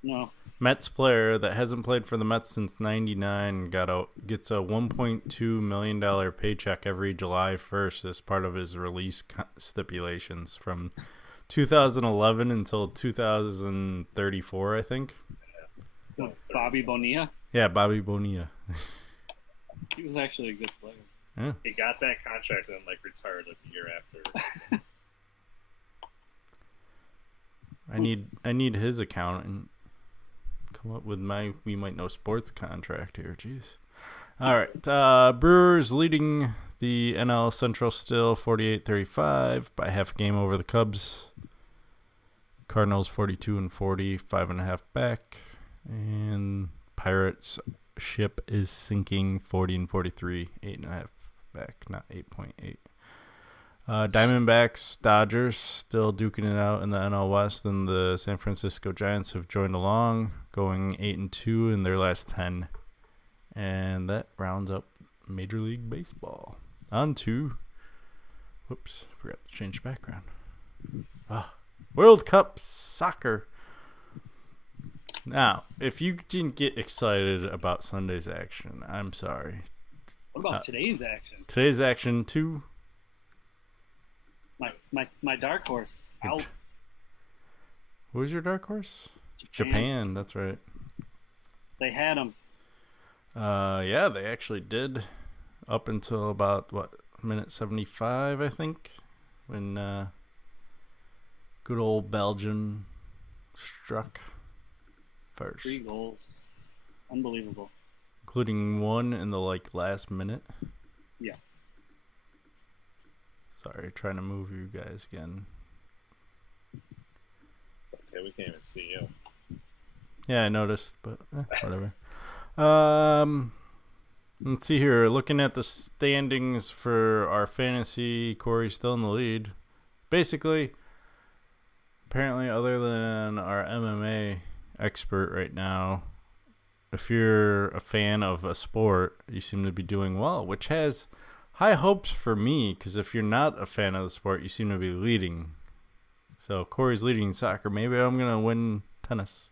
No. Mets player that hasn't played for the Mets since '99 gets a $1.2 million paycheck every July 1st as part of his release stipulations from 2011 until 2034, I think. Bobby Bonilla? Yeah, Bobby Bonilla. He was actually a good player. Yeah. He got that contract and then retired a year after. I need his account and come up with my We Might Know Sports contract here. Jeez. All right. Brewers leading the NL Central still 48-35 by half a game over the Cubs. Cardinals 42-40, 5.5 back. And Pirates ship is sinking 40-43, 8.5 back, not 8.8. Diamondbacks, Dodgers still duking it out in the NL West, and the San Francisco Giants have joined along, going 8-2 in their last 10. And that rounds up Major League Baseball. On to, whoops, forgot to change background. World Cup Soccer. Now, if you didn't get excited about Sunday's action, I'm sorry. What about today's action? Today's action, too. My dark horse out. What was your dark horse? Japan, that's right. They had him. Yeah, they actually did. Up until about, minute 75, I think, when good old Belgium struck first. 3 goals. Unbelievable. Including one in the, last minute. Yeah. Sorry, trying to move you guys again. Okay, we can't even see you. Yeah, I noticed, but whatever. Let's see here. Looking at the standings for our fantasy, Corey's still in the lead. Basically, apparently, other than our MMA expert right now, if you're a fan of a sport, you seem to be doing well, which has high hopes for me, because if you're not a fan of the sport, you seem to be leading. So Corey's leading soccer. Maybe I'm going to win tennis.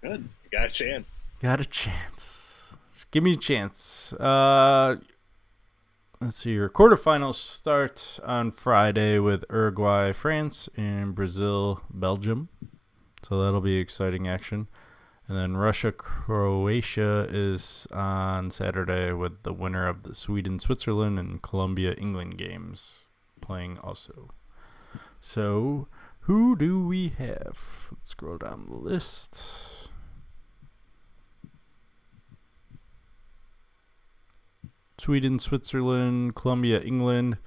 Good. You got a chance. Got a chance. Just give me a chance. Let's see. Your quarterfinals start on Friday with Uruguay, France, and Brazil, Belgium. So that'll be exciting action. And then Russia, Croatia is on Saturday with the winner of the Sweden, Switzerland, and Colombia, England games playing also. So who do we have? Let's scroll down the list. Sweden, Switzerland, Colombia, England.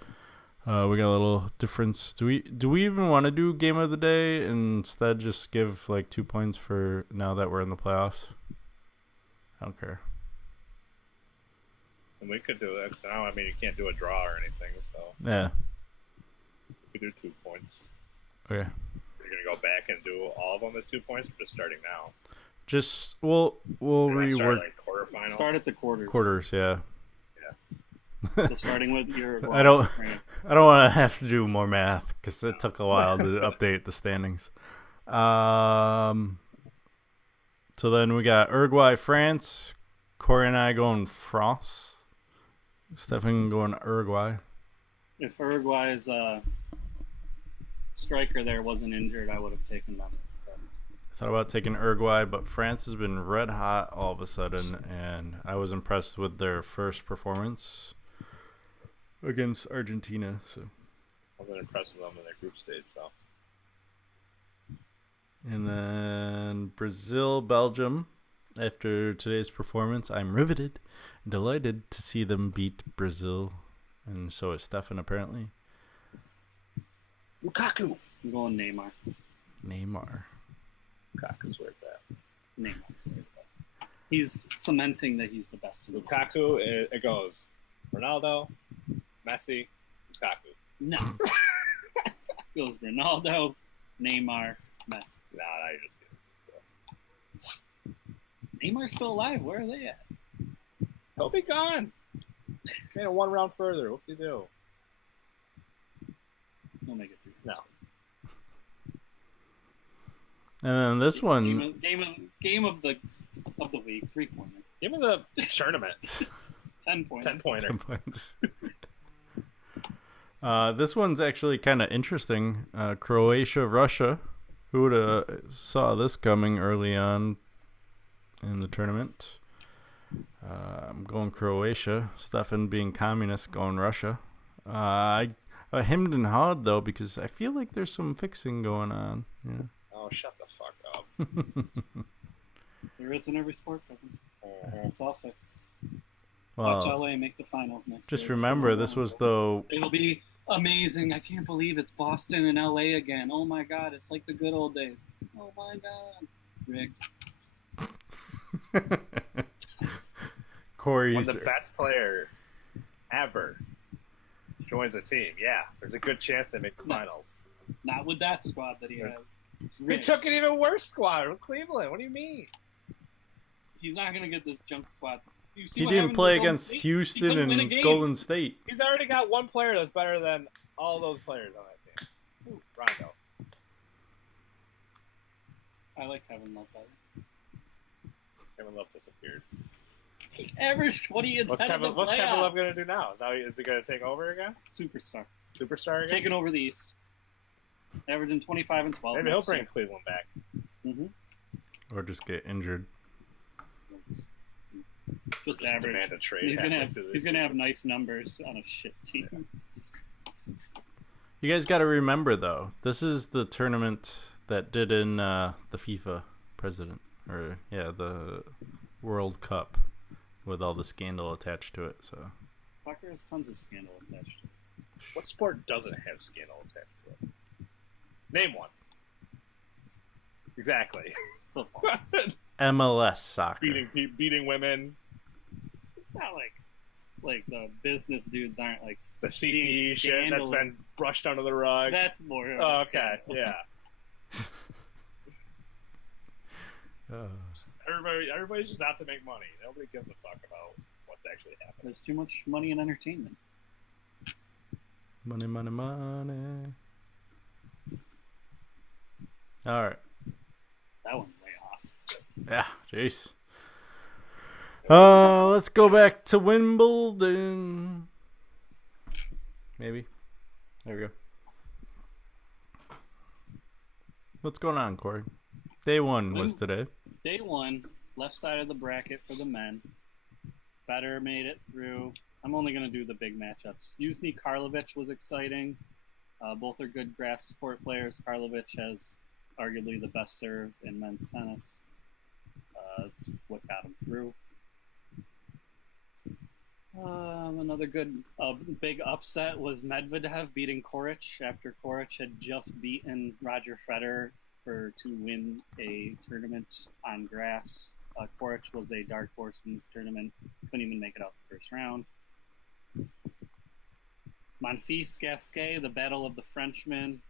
We got a little difference. Do we even want to do game of the day and instead just give 2 points for now that we're in the playoffs? I don't care. And we could do that. So now, you can't do a draw or anything. So Yeah. we could do 2 points. Okay. You're gonna go back and do all of them as 2 points, or just starting now? Just we'll rework Quarterfinals. Start at the quarters. quarters. Yeah. So starting with your. I don't want to have to do more math because it took a while to update the standings. So then we got Uruguay, France. Corey and I going France. Stefan going Uruguay. If Uruguay's striker there wasn't injured, I would have taken them. Thought about taking Uruguay, but France has been red hot all of a sudden, and I was impressed with their first performance against Argentina. So I wasn't impressed with them in their group stage, though. And then Brazil, Belgium. After today's performance, I'm riveted and delighted to see them beat Brazil, and so is Stefan apparently. Lukaku. I'm going Neymar. Lukaku's where it's at. Neymar's where it's at. He's cementing that he's the best. Lukaku, it goes Ronaldo, Messi, Lukaku. No. It goes Ronaldo, Neymar, Messi. Nah, you're just kidding. Neymar's still alive. Where are they at? He'll be gone. Made it one round further. What do you do? He'll make it through. No. And then this one, Game of the week, 3-pointer. Give me the tournament. 10-pointer. 10-pointer. 10 points. This one's actually kind of interesting. Croatia, Russia. Who would have saw this coming early on in the tournament? I'm going Croatia. Stefan being communist, going Russia. I hemmed and hawed though because I feel like there's some fixing going on. Yeah. Oh, shut the fuck up. There is in every sport, Kevin. It's all fixed. Well, Watch LA make the finals next year. just remember, this was the It'll be amazing. I can't believe it's Boston and LA again. Oh my God, it's like the good old days. Oh my God. Rick. Corey's. When the best player ever joins a team, yeah, there's a good chance they make the finals. Not with that squad that he has. We Rick. took an even worse squad with Cleveland. What do you mean? He's not going to get this junk squad. You see He what didn't happened play with Golden against State? He Houston couldn't win a and game. Golden State. He's already got one player that's better than all those players on that team. Ooh, Rondo. I like Kevin Love better. Kevin Love disappeared. He averaged 20 and 10 What's Kevin Love going to do now? Is he going to take over again? Superstar. Superstar again? Taking over the East. Averaging 25 and 12. Maybe he'll bring Cleveland back. Mm-hmm. Or just get injured. Just average. Demand a trade. He's gonna halfway have nice numbers on a shit team. You guys got to remember though, this is the tournament that did in the FIFA president, or the World Cup, with all the scandal attached to it. So Soccer has tons of scandal attached to it. What sport doesn't have scandal attached to it? Name one. Exactly. Football. MLS soccer. Beating women. It's not like the business dudes aren't like The being CTE shit that's been scandalous. brushed under the rug. That's more. Of a Oh, okay, scandal. yeah. Everybody's just out to make money. Nobody gives a fuck about what's actually happening. There's too much money in entertainment. Money, money, money. All right. That one's way off. Yeah, jeez. Let's go back to Wimbledon. Maybe. There we go. What's going on, Corey? Day one was today. Day one, left side of the bracket for the men. Federer made it through. I'm only going to do the big matchups. Jusni Karlovic was exciting. Both are good grass court players. Karlovic has arguably the best serve in men's tennis. It's what got him through. Another good big upset was Medvedev beating Coric after Coric had just beaten Roger Federer to win a tournament on grass. Coric was a dark horse in this tournament. Couldn't even make it out the first round. Monfils, Gasquet, the battle of the Frenchmen.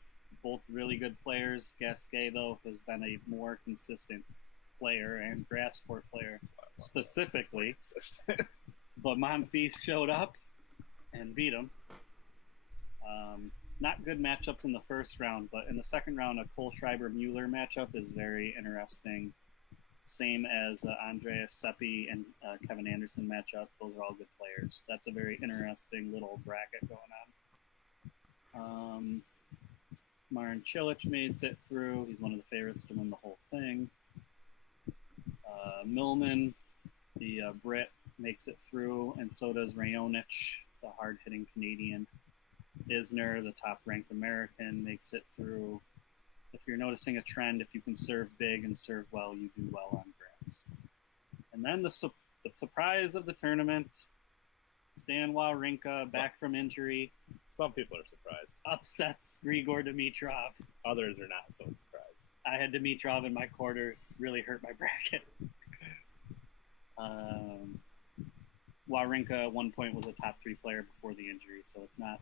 Both really good players. Gasquet, though, has been a more consistent player and grass court player specifically. But Monfils showed up and beat him. Not good matchups in the first round, but in the second round, a Cole Schreiber-Mueller matchup is very interesting. Same as Andreas Seppi and Kevin Anderson matchup. Those are all good players. That's a very interesting little bracket going on. Marin Cilic made it through. He's one of the favorites to win the whole thing. Millman, the Brit, makes it through, and so does Raonic, the hard-hitting Canadian. Isner, the top-ranked American, makes it through. If you're noticing a trend, if you can serve big and serve well, you do well on grass. And then the surprise of the tournament, Stan Wawrinka, back from injury. Some people are surprised. Upsets Grigor Dimitrov. Others are not so surprised. I had Dimitrov in my quarters. Really hurt my bracket. Wawrinka at one point was a top 3 player before the injury, so it's not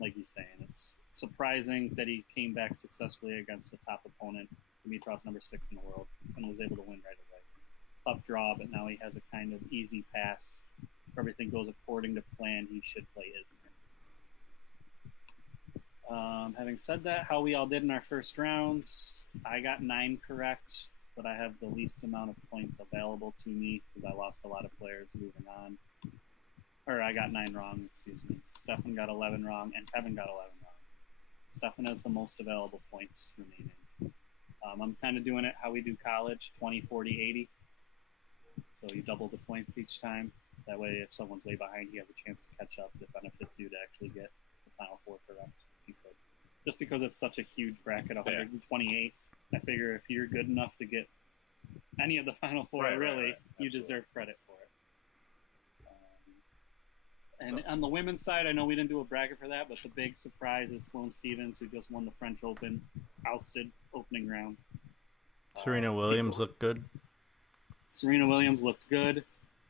like you're saying. It's surprising that he came back successfully against the top opponent. Dimitrov's number 6 in the world and was able to win right away. tough draw, but now he has a kind of easy pass. If everything goes according to plan, he should play Isner. Having said that, how we all did in our first rounds, I got 9 correct, but I have the least amount of points available to me because I lost a lot of players moving on. Or I got 9 wrong, excuse me. Stefan got 11 wrong, and Kevin got 11 wrong. Stefan has the most available points remaining. I'm kind of doing it how we do college, 20, 40, 80. So you double the points each time. That way, if someone's way behind, he has a chance to catch up. It benefits you to actually get the final 4 correct. If you could. Just because it's such a huge bracket, 128, I figure if you're good enough to get any of the final 4, you deserve credit for it. And on the women's side, I know we didn't do a bracket for that, but the big surprise is Sloane Stephens, who just won the French Open, ousted opening round. Serena Williams looked good. Serena Williams looked good.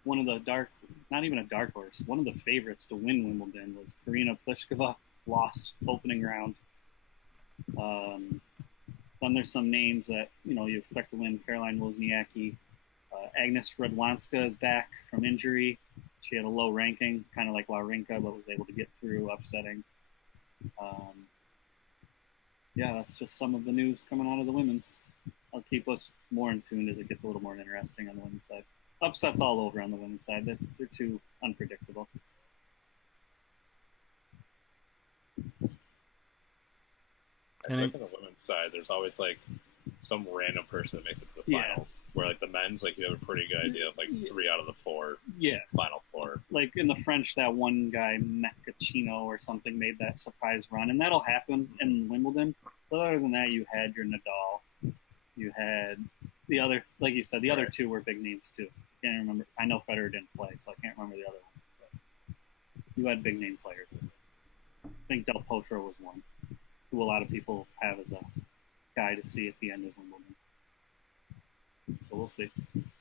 One of the not even a dark horse, one of the favorites to win Wimbledon was Karina Pliskova, lost opening round. Then there's some names that you expect to win. Caroline Wozniacki, Agnes Radwanska is back from injury. She had a low ranking, kind of like Wawrinka, but was able to get through, upsetting. That's just some of the news coming out of the women's. I'll keep us more in tune as it gets a little more interesting on the women's side. Upsets all over on the women's side. They're too unpredictable. I think on the women's side, there's always like some random person that makes it to the finals. Where like the men's, like you have a pretty good idea of like 3 out of the 4 final 4. Like in the French, that one guy Macchino or something made that surprise run, and that'll happen in Wimbledon. But other than that, you had your Nadal, you had the other, like you said, the other 2 were big names too. Can't remember. I know Federer didn't play, so I can't remember the other ones. But you had big name players. I think Del Potro was one, who a lot of people have as a guy to see at the end of Wimbledon. So we'll see.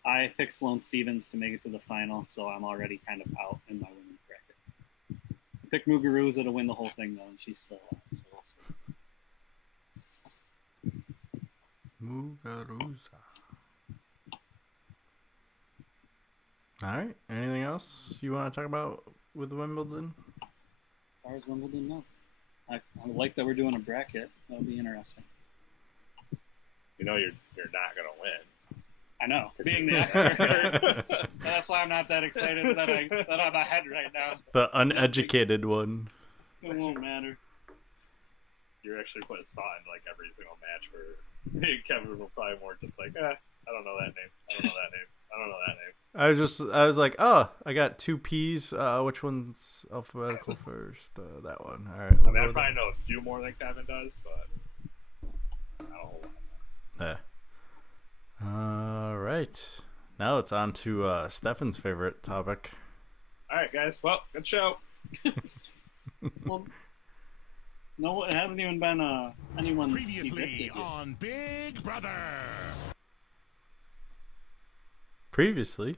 I picked Sloane Stephens to make it to the final, so I'm already kind of out in my women's bracket. I picked Muguruza to win the whole thing, though, and she's still out, so we'll see. Muguruza. All right. Anything else you want to talk about with Wimbledon? As far as Wimbledon, no. I like that we're doing a bracket. That'll be interesting. You're not gonna win. I know. Being the expert, that's why I'm not that excited that I'm ahead right now. The uneducated one. It won't matter. You're actually putting thought in like every single match. For me and Kevin will probably more just like, I don't know that name. I don't know that name. I don't know that name. I was like, oh, I got 2 P's. Which one's alphabetical first? That one. All right. I mean, I probably know a few more than Kevin does, but I don't know. Yeah. All right. Now it's on to Stefan's favorite topic. All right, guys. Well, good show. Well, no, it hasn't even been anyone Previously on Big Brother. Previously.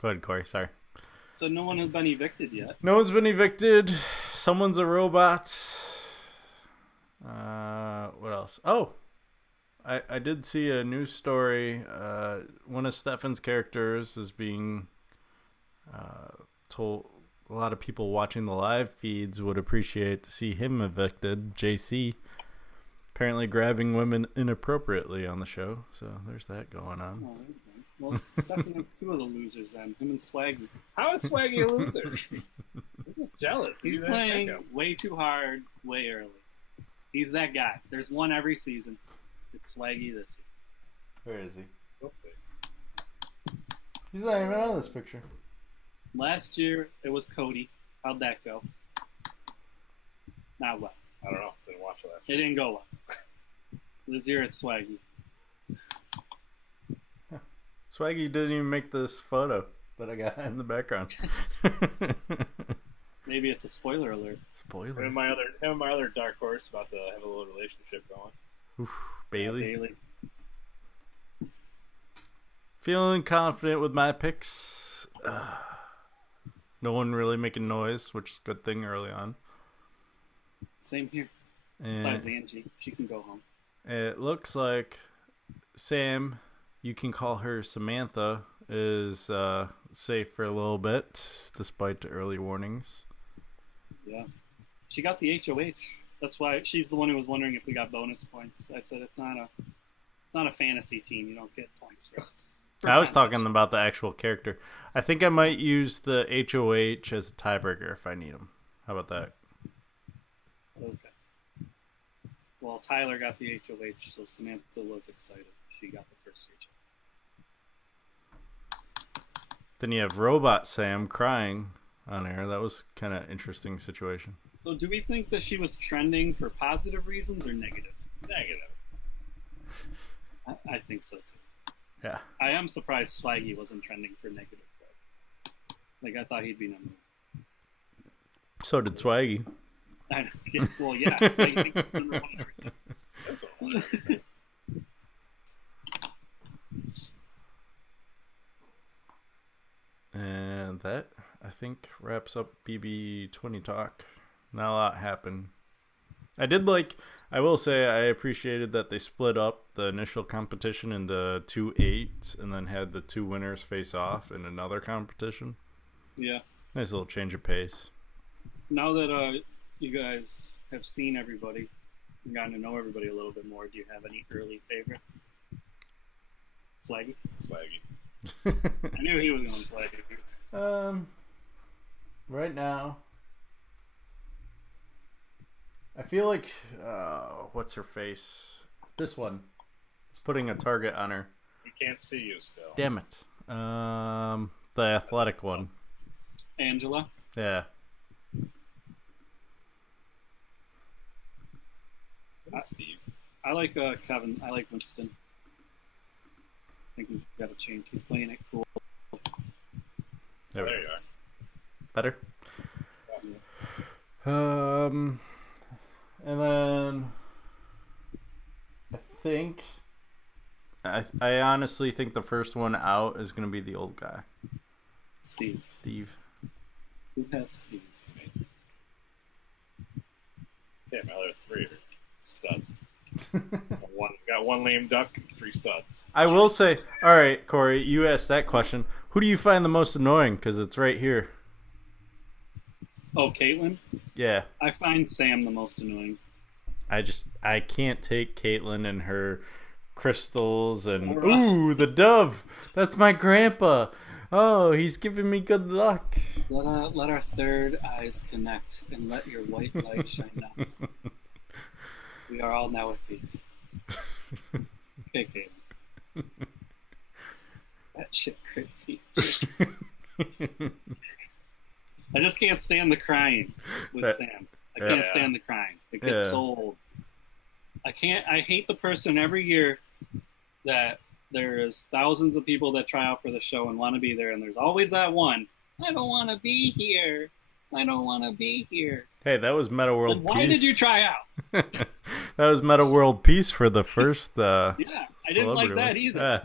Go ahead, Corey. Sorry. So no one has been evicted yet. No one's been evicted. Someone's a robot. What else? Oh, I did see a news story. One of Stefan's characters is being told. A lot of people watching the live feeds would appreciate to see him evicted. JC apparently grabbing women inappropriately on the show. So there's that going on. Oh, that's nice. Well, Stefan is 2 of the losers then. Him and Swaggy. How is Swaggy a loser? I'm just jealous. He's playing way too hard, way early. He's that guy. There's one every season. It's Swaggy this year. Where is he? We'll see. He's not even on this picture. Last year, it was Cody. How'd that go? Not well. I don't know. Didn't watch it last It year. didn't go well. This year, it's Swaggy. Swaggy didn't even make this photo that I got in the background. Maybe it's a spoiler alert. Spoiler. Him and my other dark horse about to have a little relationship going. Oof, Bailey. Bailey. Feeling confident with my picks. No one really making noise, which is a good thing early on. Same here. And Besides Angie. She can go home. it looks like Sam you can call her Samantha, is safe for a little bit, despite the early warnings. Yeah. She got the HOH. That's why she's the one who was wondering if we got bonus points. I said it's not a fantasy team. You don't get points for I was talking about the actual character. I think I might use the HOH as a tiebreaker if I need them. How about that? Okay. Well, Tyler got the HOH, so Samantha was excited. She got the first HOH. Then you have Robot Sam crying on air. That was kind of interesting situation. So do we think that she was trending for positive reasons or negative? Negative. I think so too. Yeah. I am surprised Swaggy wasn't trending for negative. Like, I thought he'd be number one. So did Swaggy. I know. Well, yeah. Swaggy thinks he's number one and everything. That's all. And that, I think, wraps up BB20 talk. Not a lot happened. I will say I appreciated that they split up the initial competition into 2 8s and then had the 2 winners face off in another competition. Yeah. Nice little change of pace. Now that you guys have seen everybody and gotten to know everybody a little bit more, do you have any early favorites? Swaggy? I knew he was going Swaggy. Right now, I feel like what's her face? This one is putting a target on her. We can't see you still. Damn it. The athletic one. Angela? Yeah. Steve. I like Kevin. I like Winston. I think we've got to change. He's playing it cool. There you are. Better? And then I honestly think the first one out is going to be the old guy. Steve. Who has Steve? Okay, my other 3 are studs. Got one lame duck, 3 studs. I will say, all right, Corey, you asked that question. Who do you find the most annoying? Because it's right here. Oh, Caitlyn? Yeah. I find Sam the most annoying. I can't take Caitlyn and her crystals and ooh, the dove. That's my grandpa. Oh, he's giving me good luck. Let our third eyes connect and let your white light shine out. We are all now at peace. Okay, Caitlyn. That shit crazy. I just can't stand the crying with Sam. I can't stand the crying. It gets so old. I hate the person every year that there's thousands of people that try out for the show and want to be there, and there's always that one. I don't want to be here. I don't want to be here. Hey, that was Meta World Peace. Why did you try out? That was Meta World Peace for the first yeah, I didn't like that either. Yeah.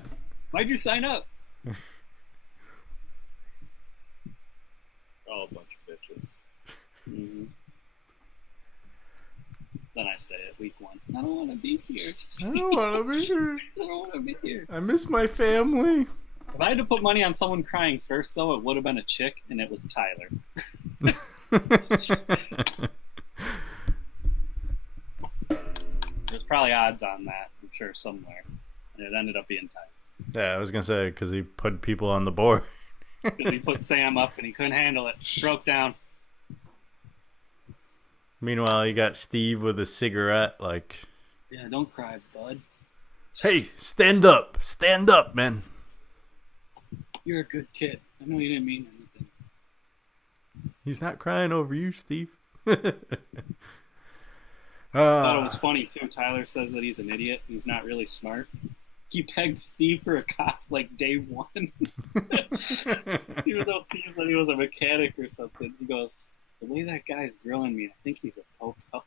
Why'd you sign up? Oh, a bunch of bitches. Mm-hmm. Then I say it, week 1. I don't want to be here. I don't want to be here. I don't want to be here. I miss my family. If I had to put money on someone crying first, though, it would have been a chick, and it was Tyler. There's probably odds on that, I'm sure, somewhere. And it ended up being Tyler. Yeah, I was going to say, because he put people on the board. Because he put Sam up, and he couldn't handle it. Broke down. Meanwhile, you got Steve with a cigarette, like... Yeah, don't cry, bud. Hey, stand up. Stand up, man. You're a good kid. I know you didn't mean anything. He's not crying over you, Steve. I thought it was funny, too. Tyler says that he's an idiot. And he's not really smart. He pegged Steve for a cop like day 1. Even though Steve said he was a mechanic or something. He goes, the way that guy's grilling me, I think he's a popo.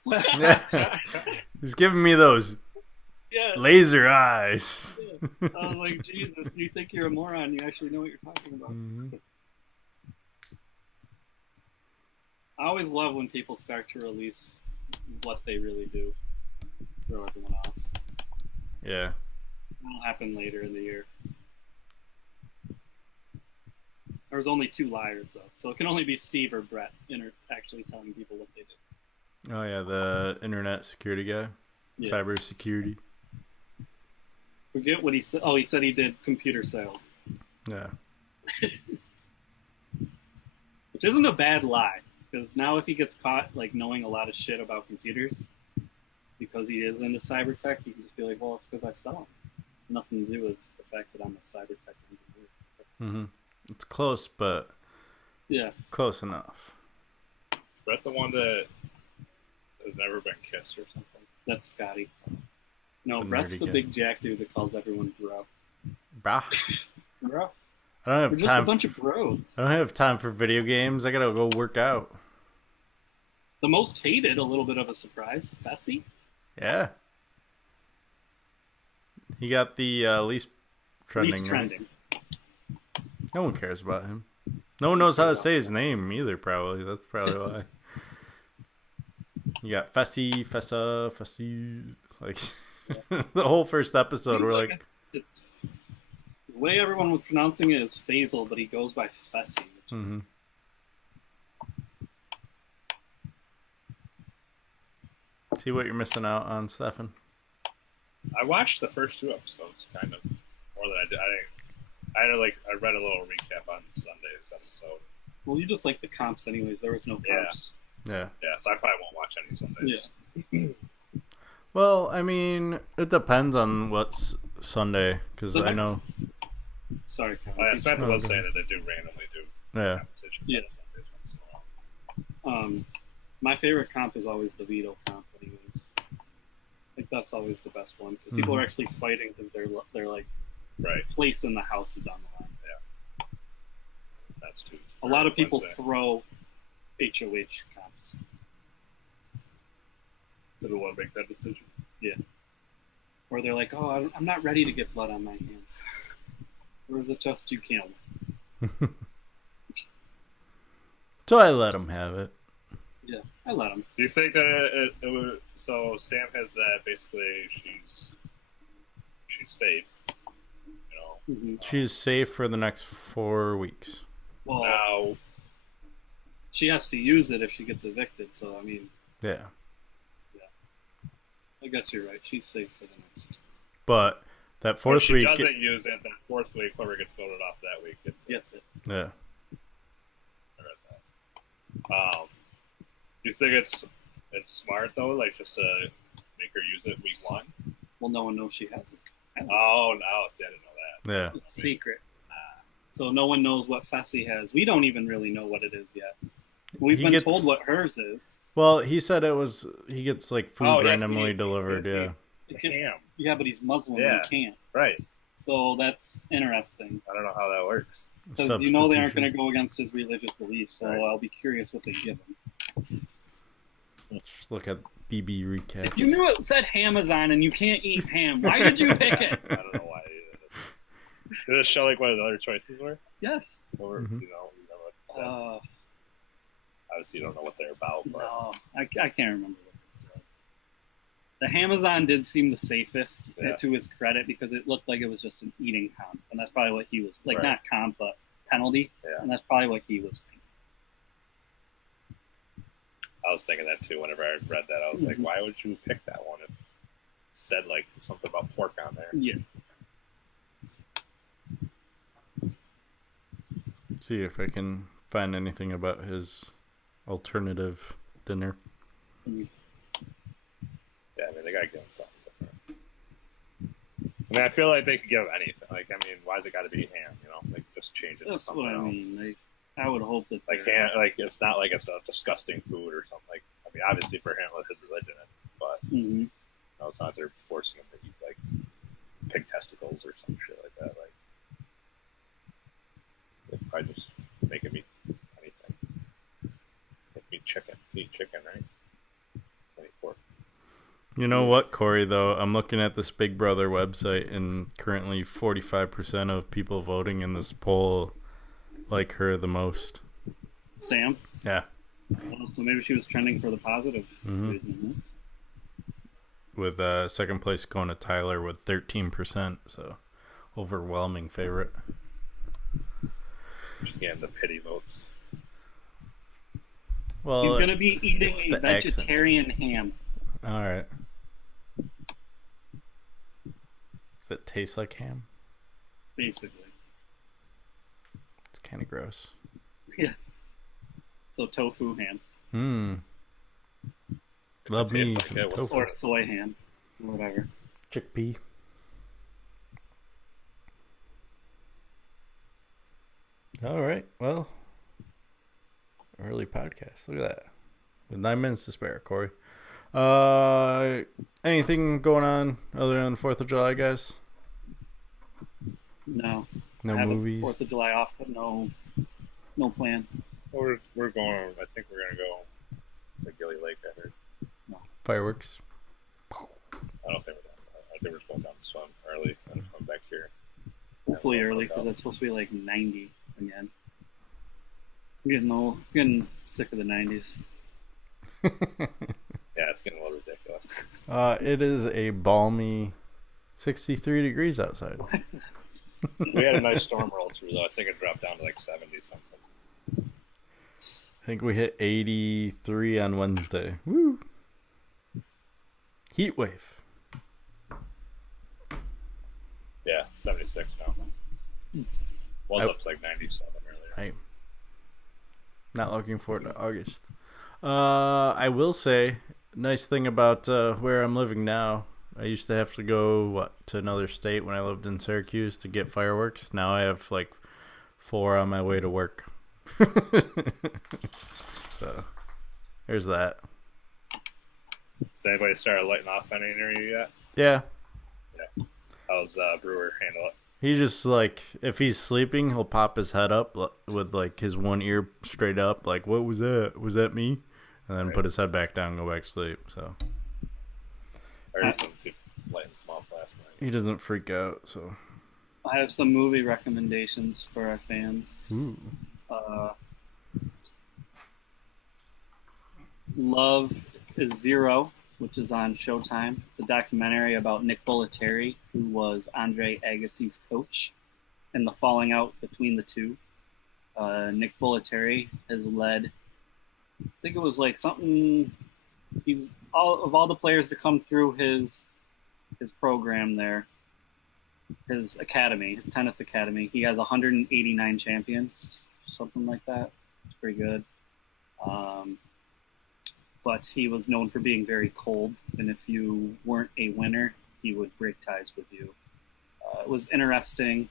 He's giving me those laser eyes. Yeah. I was like, Jesus, you think you're a moron. You actually know what you're talking about. Mm-hmm. I always love when people start to release what they really do. Throw everyone off. Yeah. That'll happen later in the year. There's only 2 liars though, so it can only be Steve or Brett actually telling people what they did. Oh yeah, the internet security guy, Yeah. cyber security. Forget what he said. Oh, he said he did computer sales, Yeah. which isn't a bad lie. Because now if he gets caught like knowing a lot of shit about computers, because he is into cyber tech, he can just be like, "Well, it's because I sell them. Nothing to do with the fact that I'm a cyber tech engineer." Mm-hmm. It's close, but Yeah. close enough. Is Brett the one that has never been kissed or something? That's Scotty. No, The Brett's nerdy the guy. big jack dude that calls everyone bro. Brah. Bro. I don't We're have just time. a bunch of bros. I don't have time for video games. I gotta go work out. The most hated, a little bit of a surprise, Fessy. Yeah. He got the least trending. Least right? trending. No one cares about him. No one knows how to say his name either, probably. That's probably why. You got Fessy, Fessa, Fessy. Like, the whole first episode, we're like, It's the way everyone was pronouncing it is Faisal, but he goes by Fessy. mm-hmm. See what you're missing out on, Stefan. I watched the first 2 episodes, kind of more than I did. I read a little recap on Sunday's episode. Well, you just like the comps anyways. There was no Yeah. comps. Yeah. Yeah, so I probably won't watch any Sundays. Well, I mean, it depends on what's Sunday, because The I next- know. Sorry, Kyle. Oh, yeah, Samantha was Okay. saying that they do randomly do Yeah. competitions Yeah. on Sundays once in a while. My favorite comp is always the veto comp, anyways. Like that's always the best one because people Mhm. are actually fighting because they're like Right. place in the house is on the line. That's too. A lot of people Wednesday. throw HOH comps. They don't want to make that decision. Or they're like, oh, I'm not ready to get blood on my hands. Or is it just you can't win? So I let him have it. Yeah, I let them. Do you think that it would? So Sam has that. Basically, she's safe. You know. Mm-hmm. She's safe for the next 4 weeks. Well, Now, she has to use it if she gets evicted. So I mean, Yeah. I guess you're right. She's safe for the next. But that if fourth she week. doesn't use it, then 4th week, whoever gets voted off that week gets it. Gets it. Yeah. I read that. Do you think it's smart though, like just to make her use it week 1? Well, no one knows she has it. Oh no! See, I didn't know that. Yeah. It's secret. So no one knows what Fessy has. We don't even really know what it is yet. We've He been gets- told what hers is. Well, he said it was. He gets like food Oh, yes, randomly he- delivered. yes, Yeah. Damn. Yeah, but he's Muslim. Yeah. You can't. Right. So that's interesting. I don't know how that works. Because you know they aren't Substitution. going to go against his religious beliefs. So Right. I'll be curious what they give him. Just look at BB recaps. If you knew it said Hamazon and you can't eat ham, why did you pick it? I don't know why. Did it show like what the other choices were? Yes. Or Mhm. you know what it said. Obviously, you don't know what they're about. But No, I can't remember what it said. The Hamazon did seem the safest, Yeah. to his credit, because it looked like it was just an eating comp. And that's probably what he was, like, Right. not comp, but penalty. Yeah. And that's probably what he was thinking. I was thinking that too. Whenever I read that, I was like, Mhm. why would you pick that one? It said like something about pork on there. Yeah. See if I can find anything about his alternative dinner. Yeah, I mean, they gotta give him something different. I mean, I feel like they could give anything. Like, I mean, why's it got to be ham? You know, like just change it to That's something what I else. mean. I would hope that. Like, they're- like it's not like it's a disgusting food or something. Like, I mean, obviously for him with his religion, but Mhm. no, it's not. They're forcing him to eat like pig testicles or some shit like that. Like, they probably just make him eat anything. Make me chicken. Eat chicken, right? Don't eat pork. You know what, Corey, though? I'm looking at this Big Brother website, and currently 45% of people voting in this poll like her the most. Sam? Yeah. Oh, so maybe she was trending for the positive Mhm. reason. With second place going to Tyler with 13%. So, overwhelming favorite. Just getting the pity votes. Well, He's going to be eating it's a the accent. vegetarian ham. All right. Does it taste like ham? Basically. It's kind of gross. Yeah. So tofu ham. Love me tastes some like it. What's tofu. Or soy ham. Whatever. Chickpea. All right. Well, early podcast. Look at that. With 9 minutes to spare, Corey. Anything going on other than 4th of July, guys? No. No I have movies? 4th of July off, but no plans. We're going. I think we're gonna go to Gilly Lake. I heard. Fireworks? I don't think we're going. I think we're just going down to swim early and come back here. Hopefully early, because it's supposed to be like 90 again. I'm getting old. Getting sick of the 90s. Yeah, it's getting a little ridiculous. It is a balmy 63 degrees outside. We had a nice storm roll through, though. I think it dropped down to like 70 something. I think we hit 83 on Wednesday. Woo! Heat wave. Yeah, 76 now. Was up to like 97 earlier. I'm not looking forward to August. I will say, nice thing about where I'm living now, I used to have to go to another state when I lived in Syracuse to get fireworks. Now I have like 4 on my way to work. So there's that. Has anybody started lighting off any near you yet? Yeah. Yeah. How's Brewer handle it? He just like, if he's sleeping, he'll pop his head up with like his one ear straight up, like, what was that? Was that me? And then put his head back down and go back to sleep. So I heard some people lighting some off last night. he doesn't freak out. So I have some movie recommendations for our fans. ooh. Love is Zero, which is on Showtime. It's a documentary about Nick Bollettieri, who was Andre Agassi's coach, and the falling out between the two. Nick Bollettieri has led, I think it was like something, he's all the players to come through his program there, his academy, his tennis academy. He has 189 champions, something like that. It's pretty good. But he was known for being very cold, and if you weren't a winner, he would break ties with you. It was interesting.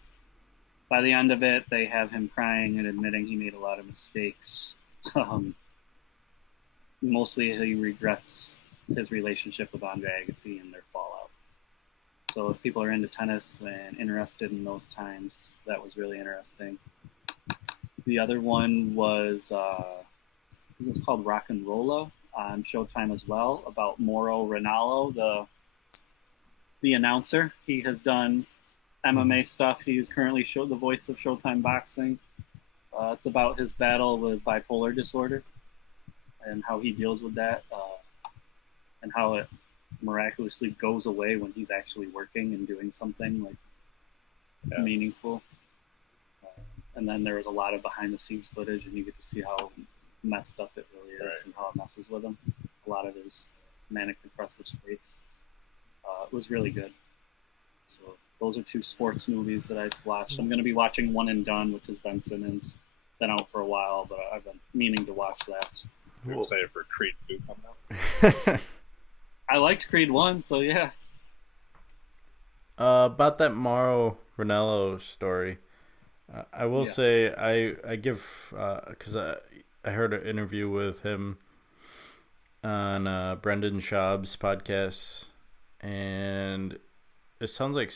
By the end of it, they have him crying and admitting he made a lot of mistakes. Mostly he regrets his relationship with Andre Agassi and their fallout. So if people are into tennis and interested in those times, that was really interesting. The other one was, it was called Rock and Rolla on Showtime as well, about Mauro Ranallo, the announcer. He has done MMA stuff. He is currently the voice of Showtime Boxing. It's about his battle with bipolar disorder and how he deals with that, and how it miraculously goes away when he's actually working and doing something like meaningful. And then there was a lot of behind-the-scenes footage, and you get to see how messed up it really is and how it messes with him. A lot of his manic depressive states. It was really good. So those are 2 sports movies that I've watched. I'm going to be watching One and Done, which is Ben Simmons. Been out for a while, but I've been meaning to watch that. You're excited for Creed 2 coming out? I liked Creed 1, so yeah. About that Mauro Ranallo story, I will say I give, because I heard an interview with him on Brendan Schaub's podcast, and it sounds like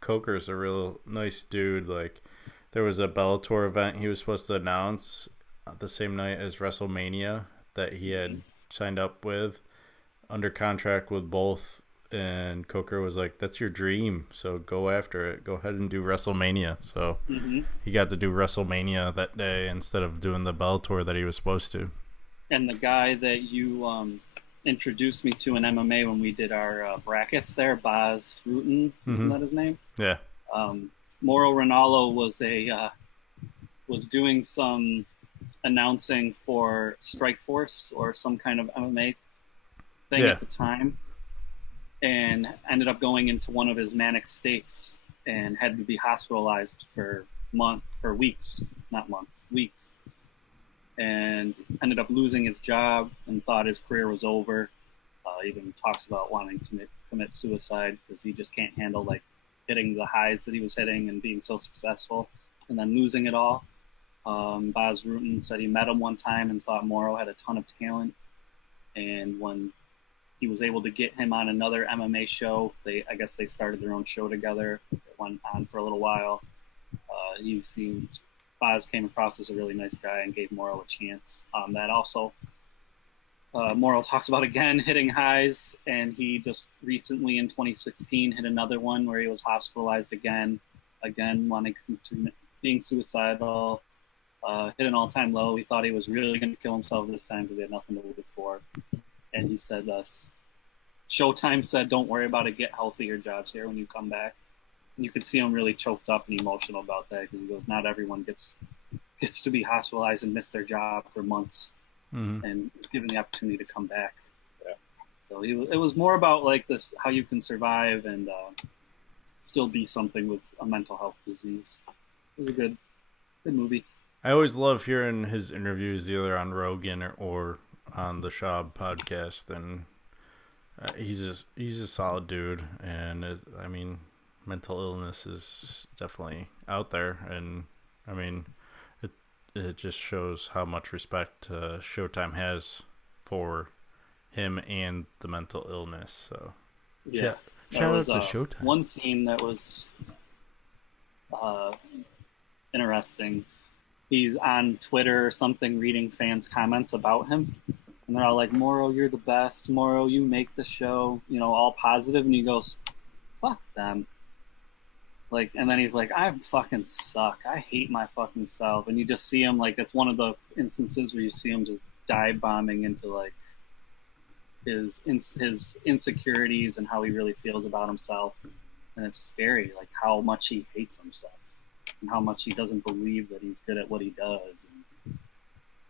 Coker's a real nice dude. Like, there was a Bellator event he was supposed to announce the same night as WrestleMania that he had signed up with, under contract with both, and Coker was like, that's your dream, so go after it. Go ahead and do WrestleMania. So he got to do WrestleMania that day instead of doing the Bellator that he was supposed to. And the guy that you introduced me to in MMA when we did our brackets there, Baz Rutten, isn't that his name? Yeah. Mauro Ranallo was was doing some announcing for Strikeforce or some kind of MMA thing Yeah. at the time, and ended up going into one of his manic states and had to be hospitalized for weeks, not months, weeks, and ended up losing his job and thought his career was over. Even talks about wanting to commit suicide because he just can't handle like hitting the highs that he was hitting and being so successful and then losing it all. Baz Rutten said he met him one time and thought Morrow had a ton of talent, and when he was able to get him on another MMA show, I guess they started their own show together. It went on for a little while. Baz came across as a really nice guy and gave Morrow a chance on that also. Morrow talks about again hitting highs, and he just recently in 2016 hit another one where he was hospitalized again wanting to being suicidal, hit an all-time low. He thought he was really going to kill himself this time because he had nothing to live for. And he said this. Showtime said, "Don't worry about it. Get healthy. Your job's here when you come back." And you could see him really choked up and emotional about that because he goes, "Not everyone gets to be hospitalized and miss their job for months." And it's given the opportunity to come back. Yeah. So it was more about like this, how you can survive and still be something with a mental health disease. It was a good movie. I always love hearing his interviews either on Rogan or on the Shab podcast, and he's a solid dude. And I mean, mental illness is definitely out there, and I mean, it just shows how much respect Showtime has for him and the mental illness. So yeah, shout out to Showtime. One scene that was interesting. He's on Twitter or something reading fans' comments about him, and they're all like, "Morrow, you're the best. Morrow, you make the show," all positive, and he goes, "Fuck them." Like, and then he's like, "I fucking suck. I hate my fucking self." And you just see him, like, it's one of the instances where you see him just dive bombing into like his insecurities and how he really feels about himself, and it's scary, like how much he hates himself and how much he doesn't believe that he's good at what he does. And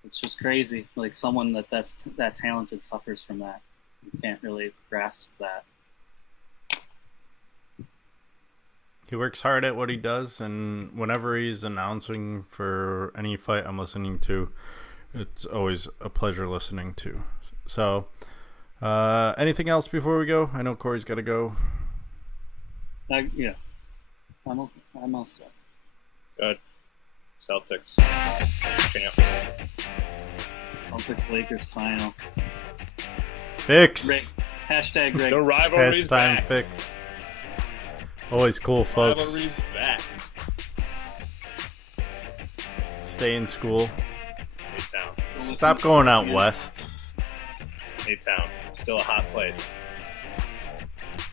it's just crazy. Like someone that's that talented suffers from that. You can't really grasp that. He works hard at what he does, and whenever he's announcing for any fight I'm listening to, it's always a pleasure listening to. So, anything else before we go? I know Corey's got to go. Yeah, I'm all set. Good. Celtics champ. Celtics Lakers final. Fix. Rick. Hashtag Rick. The rivalry's Hashtime back. fix. Always cool, folks. Rivalry's back. Stay in school. A-Town. Stop going out west. A-Town. Still a hot place.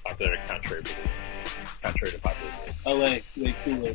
Popular contrary to popular belief. LA, way cooler.